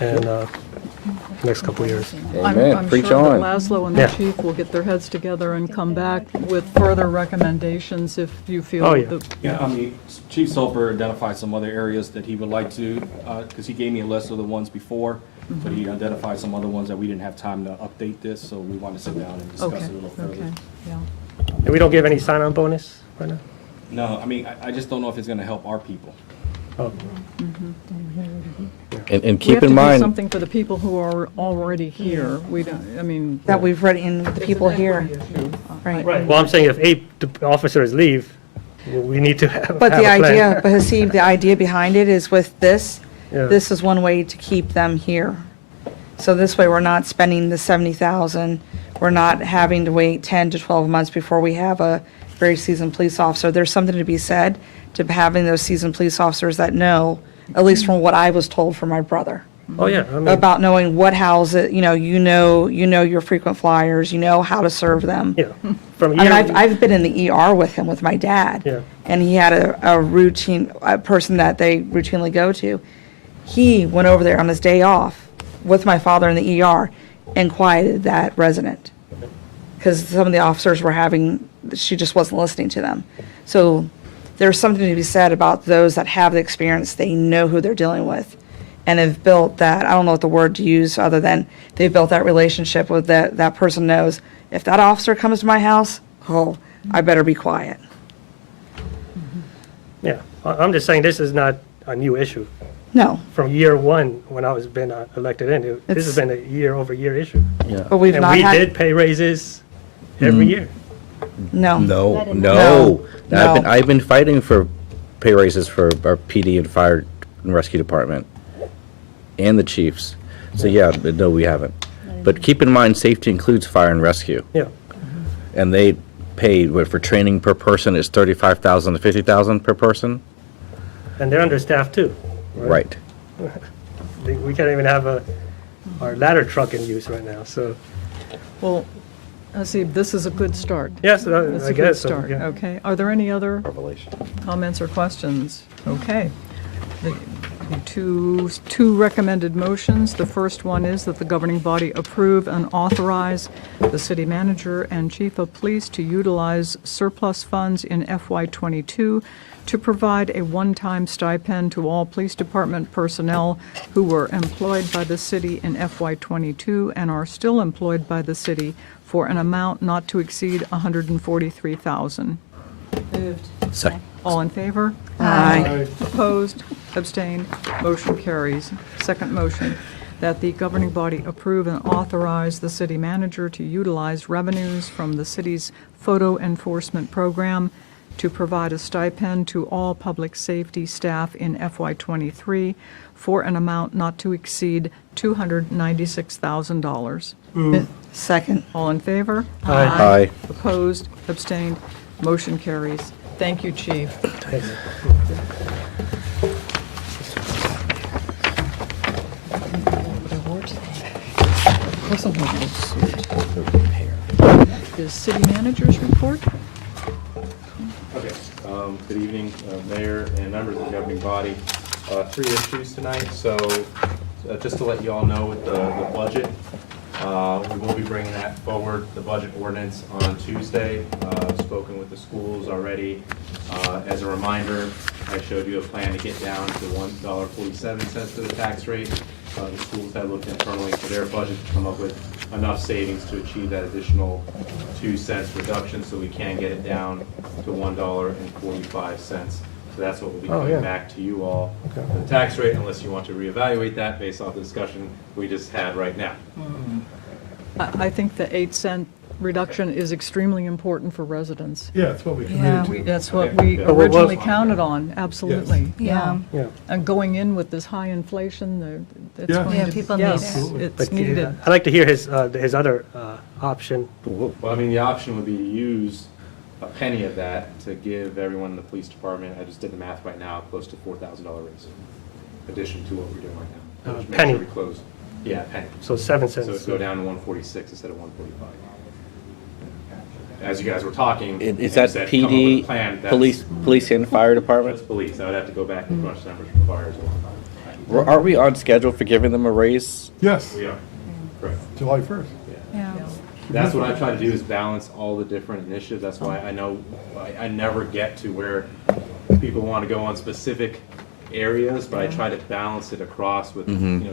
And, next couple of years. Amen. I'm Preach sure that on. Laszlo and the Yeah. chief will get their heads together and come back with further recommendations if you feel. Oh, yeah. Yeah, I mean, Chief Soper identified some other areas that he would like to, because he gave me a list of the ones before, but he identified some other ones that we didn't have time to update this, so we want to sit down and discuss Okay, it a little further. okay, yeah. And we don't give any sign-on bonus right now? No, I mean, I just don't know if it's going to help our people. Oh. And We keep have to in do mind, something for the people who are already here. We don't, I mean. That we've read in with the people here. Right. Right, well, I'm saying if 8 officers leave, we need to have But have the a plan. idea, but see, the idea behind it is with this, Yeah. this is one way to keep them here. So this way, we're not spending the 70,000, we're not having to wait 10 to 12 months before we have a very seasoned police officer. There's something to be said to having those seasoned police officers that know, at least from what I was told from my brother, Oh, yeah, I mean, about knowing what houses, you know your frequent flyers, you know how to serve them. yeah, from I mean, year, I've been in the ER with him, with my dad. Yeah. And he had a person that they routinely go to. He went over there on his day off with my father in the ER and quieted that resident. Because some of the officers were she just wasn't listening to them. So there's something to be said about those that have the experience, they know who they're dealing with. And have built that, I don't know what the word to use other than they've built that relationship with that person knows, if that officer comes to my house, oh, I better be quiet. yeah, I'm just saying this is not a new issue. No, From year one, when I was been elected in, this has It's- been a year-over-year issue. yeah. but we've And not we had, did pay raises every year. no. No, No. I've been fighting for pay raises for our PD and fire and rescue department. and the chiefs. So yeah, but no, we haven't. But keep in mind, safety includes fire and rescue. Yeah. And they paid, what, for training per person is 35,000 to 50,000 per person? And they're understaffed too. Right. We can't even have our ladder truck in use right now, so. Well, Hasib, this is a good start. Yes, It's I a good guess so, start, yeah. okay. Are there any other comments or questions? Okay. The two recommended motions. The first one is that the governing body approve and authorize the city manager and chief of police to utilize surplus funds in FY22 to provide a one-time stipend to all police department personnel who were employed by the city in FY22 and are still employed by the city for an amount not to exceed $143,000. Moved. Second. All in favor? Aye. Opposed? Abstained? Motion carries. Second motion, that the governing body approve and authorize the city manager to utilize revenues from the city's photo enforcement program to provide a stipend to all public safety staff in FY23 for an amount not to exceed $296,000. Second. All in favor? Aye. Aye. Opposed? Abstained? Motion carries. Thank you, Chief. Is city manager's report? Okay, good evening, Mayor and members of the governing body. 3 issues tonight, so just to let you all know with the budget, we will be bringing that forward, the budget ordinance, on Tuesday. I've spoken with the schools already. As a reminder, I showed you a plan to get down to $1.47 for the tax rate. The schools have looked internally for their budget to come up with enough savings to achieve that additional 2 cents reduction, so we can get it down to $1.45. So that's what we'll be coming back to you all. The tax rate, unless you want to reevaluate that based off the discussion we just had right now. I think the 8-cent reduction is extremely important for residents. Yeah, that's what we Yeah, committed to. that's what we Yeah. originally counted on, absolutely. Yeah. Yeah. And going in with this high inflation, it's Yeah. going Yeah, to, people need yes, it. it's But needed. I'd like to hear his other option. Well, I mean, the option would be to use a penny of that to give everyone in the police department, I just did the math right now, close to $4,000 raise, addition to what we're doing right now. Which makes penny. sure we close. Yeah, penny. So 7 cents. So it'd go down to 146 instead of 145. As you guys were talking. Is and that said, come up with a PD, plan, that's- police and fire That's department? police. I would have to go back and crunch numbers for fire as well. Aren't we on schedule for giving them a raise? Yes, We are, correct. July 1st. Yeah. That's what I try to do, is balance all the different initiatives. That's why I know I never get to where people want to go on specific areas, but I try to balance it across with,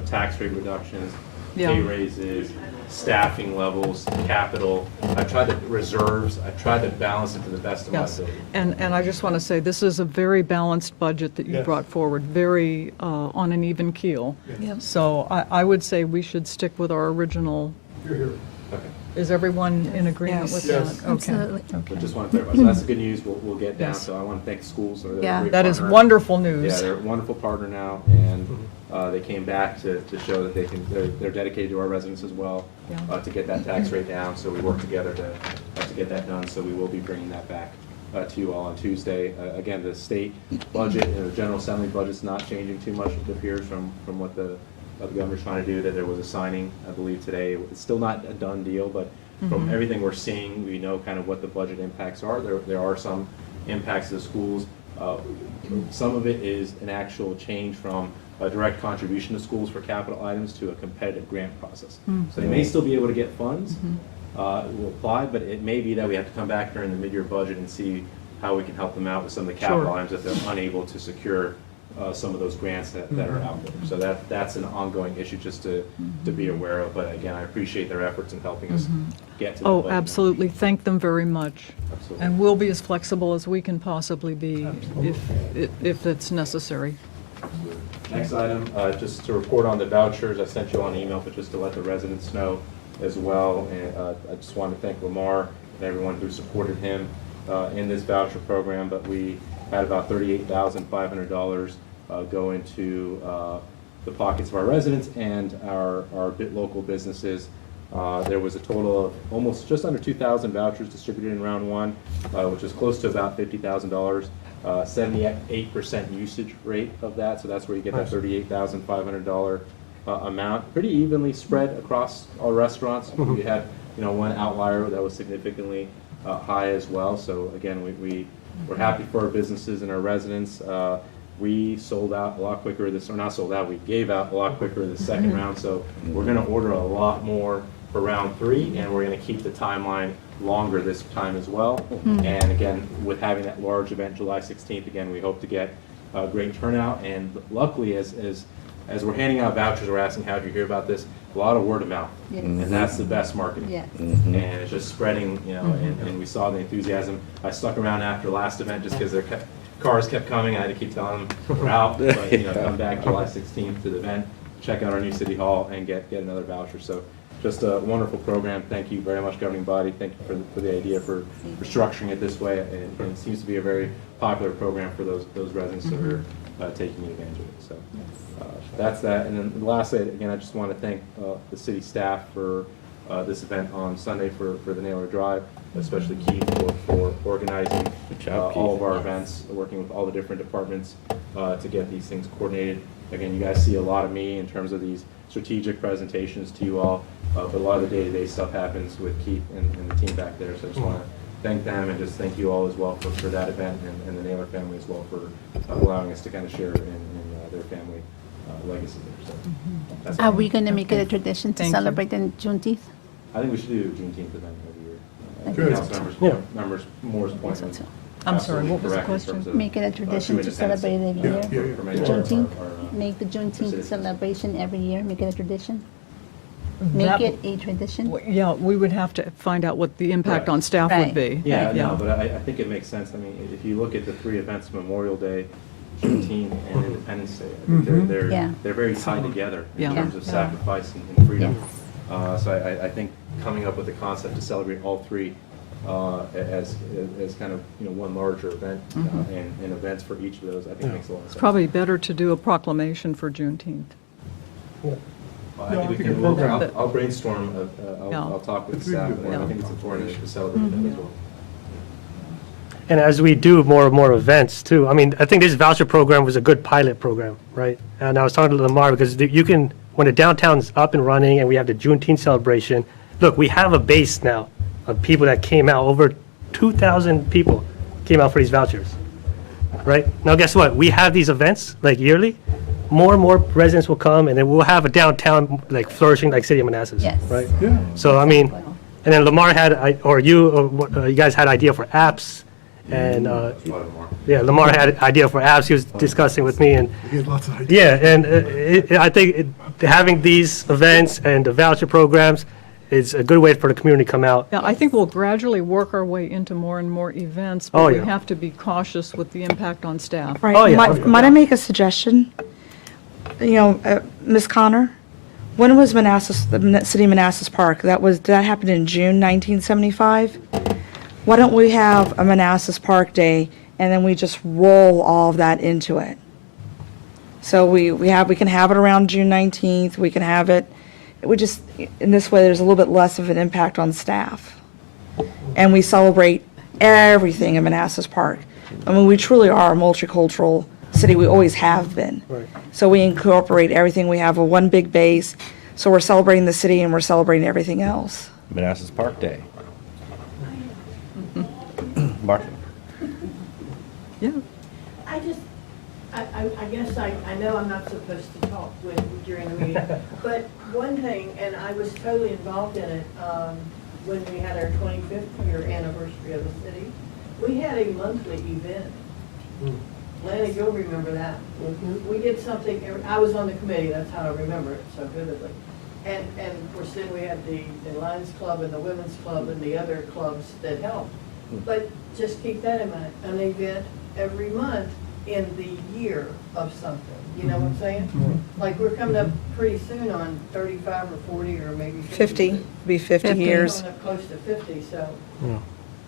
tax rate reductions, pay Yeah. raises, staffing levels, capital. I tried to reserves, I tried to balance it to the best of my Yes, ability. and I just want to say, this is a very balanced budget that you Yes. brought forward, very on an even keel. Yep. So I would say we should stick with our original. You're here. Okay. Is everyone in agreement Yes. with Yes. that? Okay. Absolutely. But just want to clarify, so that's the good news, we'll get down, Yes. so I want to thank the schools. They're a Yeah. great That is partner. wonderful Yeah, news. they're a wonderful partner now, and they came back to show that they're dedicated to our residents as well, Yeah. to get that tax rate down, so we work together to get that done, so we will be bringing that back to you all on Tuesday. Again, the state budget, the General Assembly budget's not changing too much, it appears, from what the governor's trying to do, that there was a signing, I believe, today. It's still not a done deal, but from everything we're seeing, we know kind of what the budget impacts are. There are some impacts to the schools. Some of it is an actual change from a direct contribution to schools for capital items to a competitive grant process. So they may still be able to get funds, will apply, but it may be that we have to come back during the mid-year budget and see how we can help them out with some of the capital Sure. items if they're unable to secure some of those grants that are out there. So that's an ongoing issue just to be aware of. But again, I appreciate their efforts in helping us get to the Oh, budget. absolutely. Thank them very much. Absolutely. And we'll be as flexible as we can possibly be if it's necessary. Next item, just to report on the vouchers. I sent you on email, but just to let the residents know as well. And I just want to thank Lamar and everyone who supported him in this voucher program. But we had about $38,500 go into the pockets of our residents and our local businesses. There was a total of almost just under 2,000 vouchers distributed in round one, which is close to about $50,000. 78% usage rate of that, so that's where you get that $38,500 amount. Pretty evenly spread across our restaurants. We had, one outlier that was significantly high as well. So again, we're happy for our businesses and our residents. We sold out a lot quicker or not sold out, we gave out a lot quicker this second round. So we're going to order a lot more for round three, and we're going to keep the timeline longer this time as well. And again, with having that large event July 16th, again, we hope to get a great turnout. And luckily, as we're handing out vouchers, we're asking, how did you hear about this? A lot of word of mouth. Yes. And that's the best marketing. Yes. And it's just spreading, and we saw the enthusiasm. I stuck around after last event just because their cars kept coming. I had to keep telling them we're out, but come back July 16th to the event, check out our new city hall, and get another voucher. So just a wonderful program. Thank you very much, governing body. Thank you for the idea for structuring it this way. And it seems to be a very popular program for those residents that are taking advantage of it. So that's that. And then lastly, again, I just want to thank the city staff for this event on Sunday for the Naylor Drive, especially Keith for organizing all of our events, working with all the different departments to get these things coordinated. Again, you guys see a lot of me in terms of these strategic presentations to you all, but a lot of the day-to-day stuff happens with Keith and the team back there. So I just want to thank them and just thank you all as well for that event, and the Naylor family as well for allowing us to kind of share in their family legacy there. So that's Are we going to make it a tradition to celebrate in Juneteenth? I think we should do a Juneteenth event every year. Good. Council members, Moore's point. I'm sorry, what was the question? Make it a tradition to celebrate it every year. Yeah. Juneteenth, make the Juneteenth celebration every year, make it a tradition. Make That- it a tradition. Yeah, we would have to find out what the impact on staff would Right. be. Yeah, no, but I think it makes sense. I mean, if you look at the three events, Memorial Day, Juneteenth, and Independence Day, I think they're very tied together in terms of sacrifice and freedom. So I think coming up with the concept to celebrate all three as kind of one larger event and events for each of those, I think makes a lot of sense. It's probably better to do a proclamation for Juneteenth. I think we can, I'll brainstorm, I'll talk with the staff, and I think it's important to celebrate that as well. And as we do more and more events too, I mean, I think this voucher program was a good pilot program, right? And I was talking to Lamar because you can, when the downtown's up and running and we have the Juneteenth celebration, look, we have a base now of people that came out. Over 2,000 people came out for these vouchers, right? Now, guess what? We have these events like yearly. More and more residents will come, and then we'll have a downtown like flourishing like City of Manassas, Yes. right? Yeah. So I mean, and then Lamar had, you guys had idea for apps, and Lamar had an idea for apps. He was discussing with me, and He had lots of ideas. yeah, and I think having these events and the voucher programs is a good way for the community to come out. Yeah, I think we'll gradually work our way into more and more events, Oh, but we yeah. have to be cautious with the impact on staff. Right. Oh, yeah. Might I make a suggestion? Ms. Connor, when was Manassas, the city of Manassas Park? Did that happen in June 1975? Why don't we have a Manassas Park Day, and then we just roll all of that into it? So we can have it around June 19th, we can have it, in this way, there's a little bit less of an impact on staff. And we celebrate everything in Manassas Park. I mean, we truly are a multicultural city, we always have been. Right. So we incorporate everything, we have a one big base, so we're celebrating the city and we're celebrating everything else. Manassas Park Day. Mark? Yeah. I guess I know I'm not supposed to talk during the meeting, but one thing, and I was totally involved in it when we had our 25th year anniversary of the city, we had a monthly event. Lana, you'll remember that. We did something, I was on the committee, that's how I remember it so vividly. And of course then we had the Lions Club and the Women's Club and the other clubs that helped. But just keep that in mind, an event every month in the year of something, you know what I'm saying? Like we're coming up pretty soon on 35 or 40 or maybe 50, be 50 years. Coming up close to 50, so. Yeah.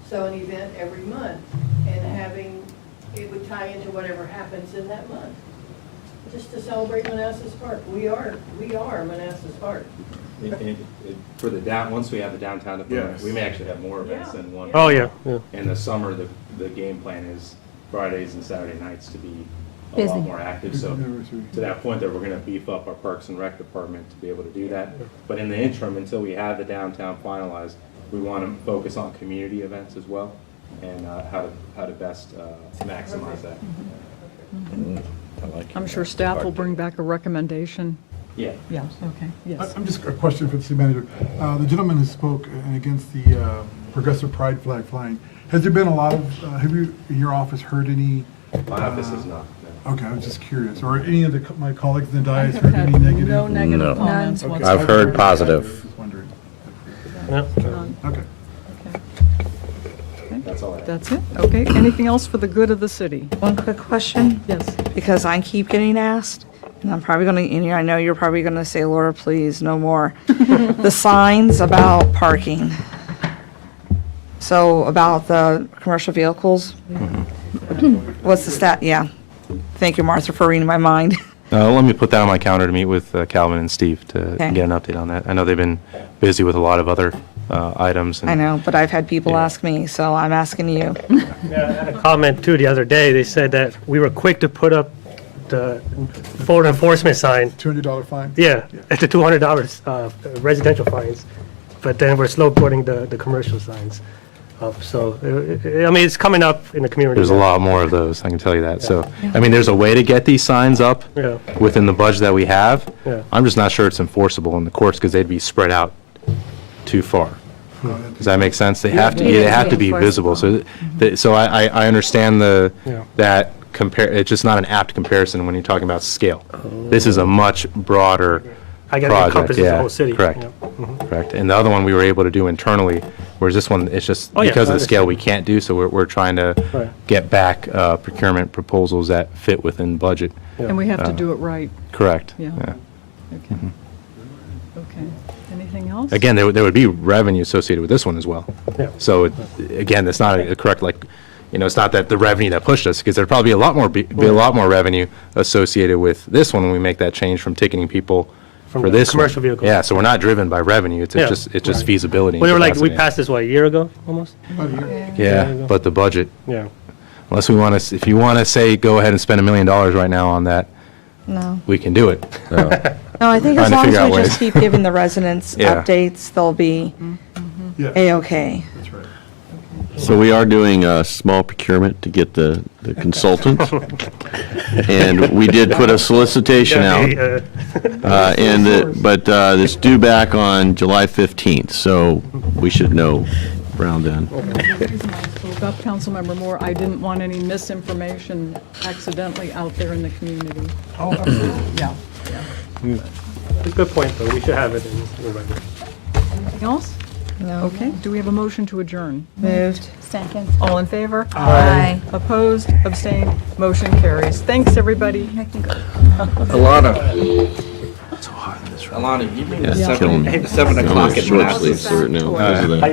So an event every month and having, it would tie into whatever happens in that month. just to celebrate Manassas Park. We are Manassas Park. For the once we have the downtown development, Yes. we may actually have more events Yeah. than one. Oh, yeah, yeah. In the summer, the game plan is Fridays and Saturday nights to be a Busy. lot more active. So to that point, that we're going to beef up our Parks and Rec department to be able to do that. But in the interim, until we have the downtown finalized, we want to focus on community events as well and how to best maximize that. I'm sure staff will bring back a recommendation. Yeah. Yeah, okay, yes. I'm just a question for the city manager. The gentleman who spoke against the progressive pride flag flying, has there been a lot of, have you, in your office, heard any? My office is not. No. Okay, I was just curious. Or any of my colleagues in the dais heard any negative? No negative No. comments Okay. whatsoever. I've heard positive. Just wondering. Yeah. Okay. That's all I have. That's it? Okay, anything else for the good of the city? One quick question. Yes. Because I keep getting asked, and I'm probably going to, and I know you're probably going to say, Laura, please, no more. The signs about parking. So about the commercial vehicles. What's the stat? Yeah. Thank you, Martha, for reading my mind. Let me put that on my calendar to meet with Calvin and Steve to Okay. get an update on that. I know they've been busy with a lot of other items. And I know, but I've had people ask me, so I'm asking you. Yeah, I had a comment too the other day. They said that we were quick to put up the forward enforcement sign. $200 fine? Yeah, at the $200 residential fines, but then we're slow putting the commercial signs up. So, I mean, it's coming up in the community. There's a lot more of those, I can tell you that. So, I mean, there's a way to get these signs up Yeah. within the budget that we have. Yeah. I'm just not sure it's enforceable in the courts because they'd be spread out too far. Does that make sense? They have to, they have to be visible. So, so I understand that it's just not an apt comparison when you're talking about scale. This is a much broader I get it project. encompasses the whole city. Correct. Yeah. Mhm. Correct. And the other one we were able to do internally, whereas this one, it's just Oh, yeah, because I of the scale, we understand. can't do, so we're trying to Right. get back procurement proposals that fit within budget. And we have to do it right. Correct. Yeah. Yeah. Okay. Okay. Anything else? Again, there would be revenue associated with this one as well. Yeah. So, again, it's not a correct, like, it's not that the revenue that pushed us, because there'd probably be a lot more, be a lot more revenue associated with this one when we make that change from ticketing people From for the this one. commercial vehicles. Yeah, so we're not driven by revenue, it's Yeah. just Right. feasibility. and We were like, we capacity. passed this, what, a year ago, almost? Yeah, but the budget, Yeah. unless we want to, if you want to say, go ahead and spend $1 million right now on that, No. we can do it. So, No, I think as Trying to long figure as out we just ways. keep giving the residents Yeah. updates, they'll be Yeah. A-okay. That's right. So we are doing a small procurement to get the consultant. And we did put a solicitation out. But it's due back on July 15th, so we should know around then. About Councilmember Moore, I didn't want any misinformation accidentally out there in the community. Oh, absolutely. Yeah. It's a good point, though. We should have it in the record. Anything else? No. Okay, do we have a motion to adjourn? Moved. Second. All in favor? Aye. Opposed, abstained, motion carries. Thanks, everybody. Alana. Yeah, it's killing me. Seven I'm o'clock on at short Manassas. sleep right now because of that.